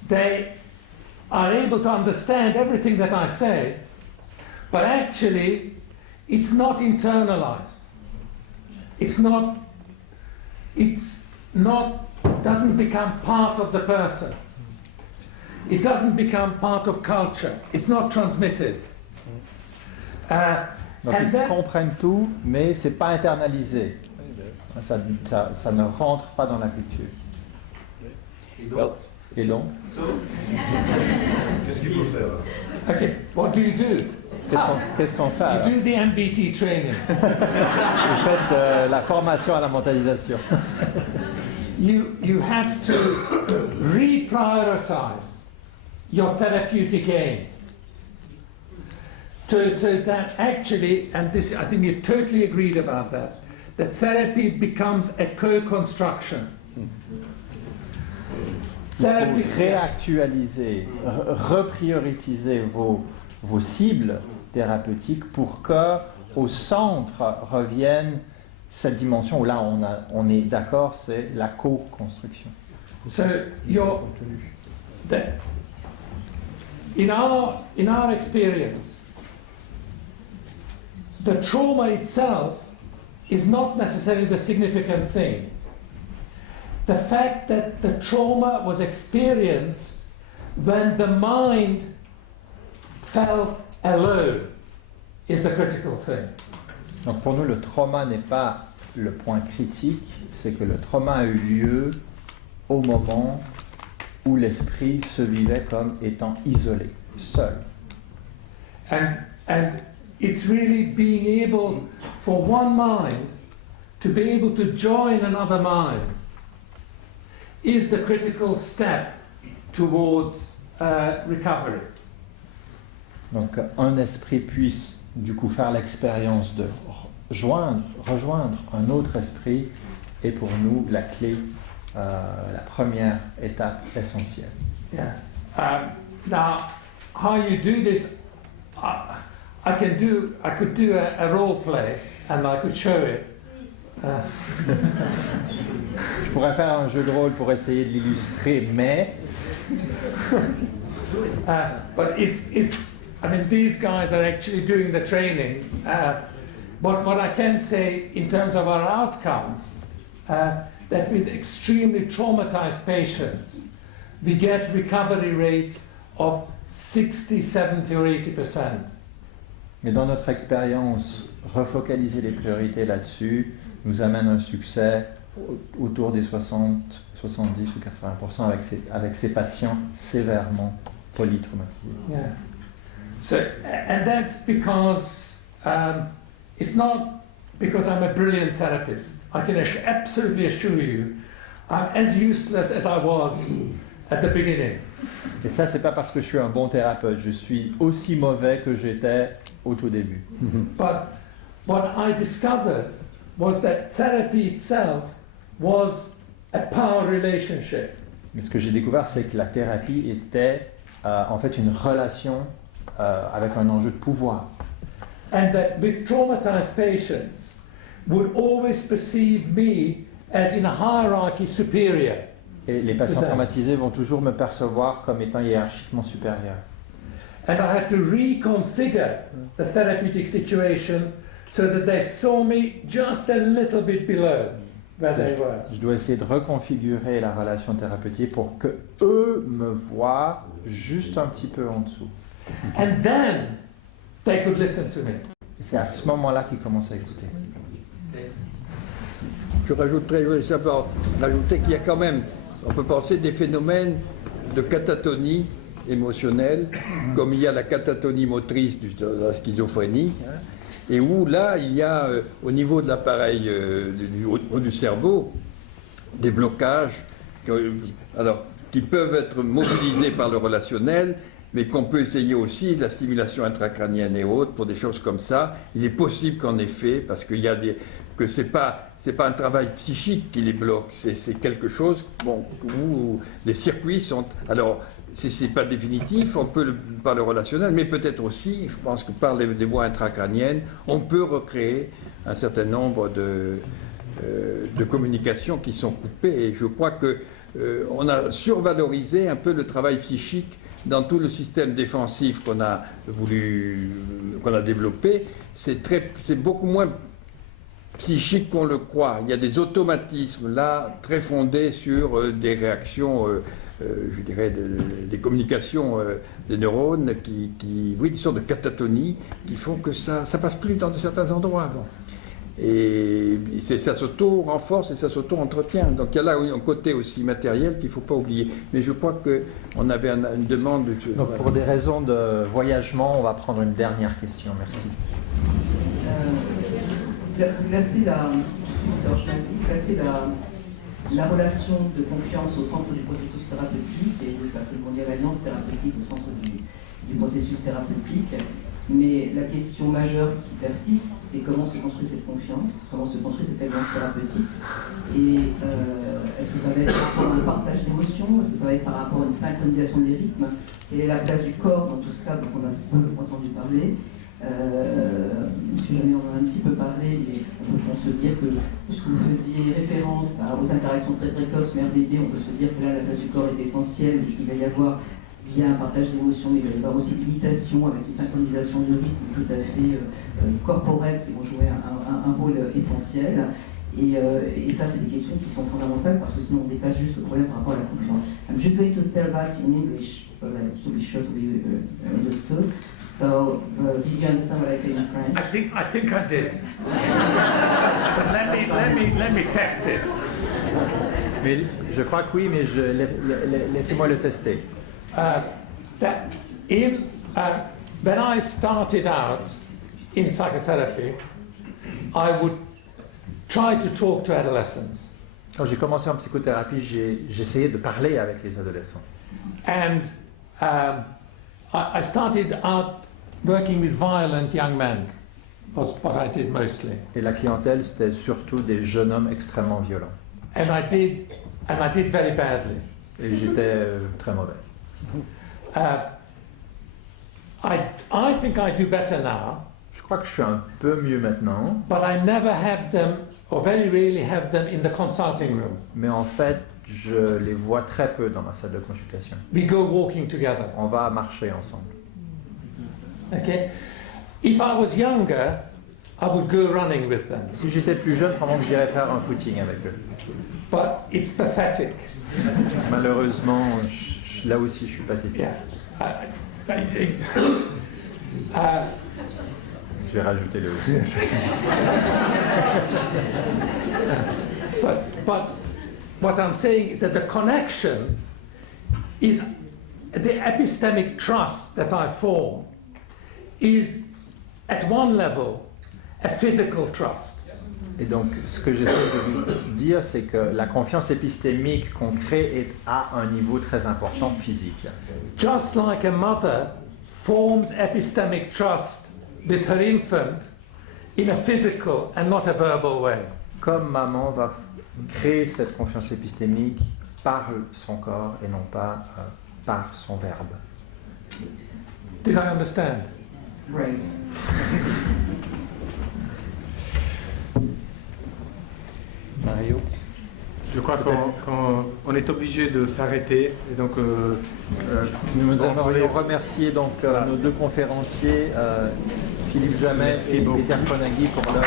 they are able to understand everything that I say, but actually it's not internalized. Doesn't become part of the person. It doesn't become part of culture. It's not transmitted. Donc ils comprennent tout, mais c'est pas internalisé. Ça ne rentre pas dans la culture. Et donc Qu'est-ce qu'il faut faire? Okay, what do you do? Qu'est-ce qu'on fait alors? You do the MBT training. Vous faites la formation à la mentalisation. You have to reprioritize your therapeutic aim. So that actually, and this I think you totally agreed about that therapy becomes a co-construction. Il faut réactualiser, reprioriser vos cibles thérapeutiques pour que au centre revienne cette dimension où là on est d'accord, c'est la co-construction. So in our experience, the trauma itself is not necessarily the significant thing. The fact that the trauma was experienced when the mind felt alone is the critical thing. Donc pour nous, le trauma n'est pas le point critique, c'est que le trauma a eu lieu au moment où l'esprit se vivait comme étant isolé, seul. And it's really being able for one mind to be able to join another mind is the critical step towards recovery. Donc un esprit puisse du coup faire l'expérience de rejoindre un autre esprit est pour nous la clé, la première étape essentielle. Yeah. Now, how you do this, I could do a role play and I could show it. Je pourrais faire un jeu de rôle pour essayer de l'illustrer, mais but I mean, these guys are actually doing the training. But what I can say in terms of our outcomes, that with extremely traumatized patients, we get recovery rates of 60, 70 or 80%. Mais dans notre expérience, refocaliser les priorités là-dessus nous amène un succès autour des 60, 70 ou 80% avec ces patients sévèrement polytraumatisés. Yeah. So, and that's because it's not because I'm a brilliant therapist. I can absolutely assure you, I'm as useless as I was at the beginning. Et ça, c'est pas parce que je suis un bon thérapeute. Je suis aussi mauvais que j'étais au tout début. But what I discovered was that therapy itself was a power relationship. Mais ce que j'ai découvert, c'est que la thérapie était en fait une relation avec un enjeu de pouvoir. And that with traumatized patients would always perceive me as in a hierarchy superior. Et les patients traumatisés vont toujours me percevoir comme étant hiérarchiquement supérieur. And I had to reconfigure the therapeutic situation so that they saw me just a little bit below where they were. Je dois essayer de reconfigurer la relation thérapeutique pour que eux me voient juste un petit peu en dessous. And then they could listen to me. Et c'est à ce moment-là qu'ils commencent à écouter. Je voudrais simplement rajouter qu'il y a quand même, on peut penser des phénomènes de catatonie émotionnelle, comme il y a la catatonie motrice de la schizophrénie, et où là, il y a au niveau de l'appareil du haut du cerveau des blocages qui peuvent être mobilisés par le relationnel, mais qu'on peut essayer aussi, la stimulation intracrânienne et autres, pour des choses comme ça. Il est possible qu'en effet, parce qu'il y a que c'est pas un travail psychique qui les bloque, c'est quelque chose où les circuits sont... Alors, c'est pas définitif, on peut par le relationnel, mais peut-être aussi, je pense que par les voies intracrâniennes, on peut recréer un certain nombre de communications qui sont coupées. Et je crois que on a survalorisé un peu le travail psychique dans tout le système défensif qu'on a développé. C'est beaucoup moins psychique qu'on le croit. Il y a des automatismes là très fondés sur des réactions, je dirais, des communications des neurones une sorte de catatonie qui font que ça passe plus dans certains endroits. Bon. Et ça s'auto-renforce et ça s'auto-entretient. Donc il y a là un côté aussi matériel qu'il ne faut pas oublier. Mais je crois qu'on avait une demande. Donc pour des raisons de voyagement, on va prendre une dernière question. Merci. Placer la relation de confiance au centre du processus thérapeutique et pas seulement dire l'alliance thérapeutique au centre du processus thérapeutique. Mais la question majeure qui persiste, c'est comment se construit cette confiance, comment se construit cette alliance thérapeutique. Et est-ce que ça va être par rapport à un partage d'émotions, est-ce que ça va être par rapport à une synchronisation des rythmes? Quelle est la place du corps dans tout ça, dont on a beaucoup entendu parler? Monsieur Jamie en a un petit peu parlé, mais on peut se dire que, puisque vous faisiez référence aux interactions très précoces mère-bébé, on peut se dire que là la place du corps est essentielle et qu'il va y avoir, via un partage d'émotions, mais il va y avoir aussi une imitation avec une synchronisation de rythme tout à fait corporelle qui vont jouer un rôle essentiel. Et ça, c'est des questions qui sont fondamentales parce que sinon on dépasse juste le problème par rapport à la confiance. I'm just going to spell that in English because I have to be sure to be understood. So, did you understand what I said in French? I think I did. But let me test it. Mais je crois que oui, mais laissez-moi le tester. When I started out in psychotherapy, I would try to talk to adolescents. Quand j'ai commencé en psychothérapie, j'essayais de parler avec les adolescents. And I started out working with violent young men. Was what I did mostly. Et la clientèle, c'était surtout des jeunes hommes extrêmement violents. And I did very badly. Et j'étais très mauvais. I think I do better now. Je crois que je suis un peu mieux maintenant. But I never have them, or very rarely have them, in the consulting room. Mais en fait, je les vois très peu dans ma salle de consultation. We go walking together. On va marcher ensemble. Okay. If I was younger, I would go running with them. Si j'étais plus jeune, probablement que j'irais faire un footing avec eux. But it's pathetic. Malheureusement, là aussi, je suis pathétique. Yeah. Je vais rajouter le aussi. But what I'm saying is that the connection is the epistemic trust that I form is at one level a physical trust. Et donc, ce que j'essaie de vous dire, c'est que la confiance épistémique qu'on crée est à un niveau très important physique. Just like a mother forms epistemic trust with her infant in a physical and not a verbal way. Comme maman va créer cette confiance épistémique par son corps et non pas par son verbe. Did I understand? Right. Mario? Je crois qu'on est obligé de s'arrêter. Et donc, nous aimerions remercier donc, nos deux conférenciers, Philippe Jamet et Peter Konagi, pour leur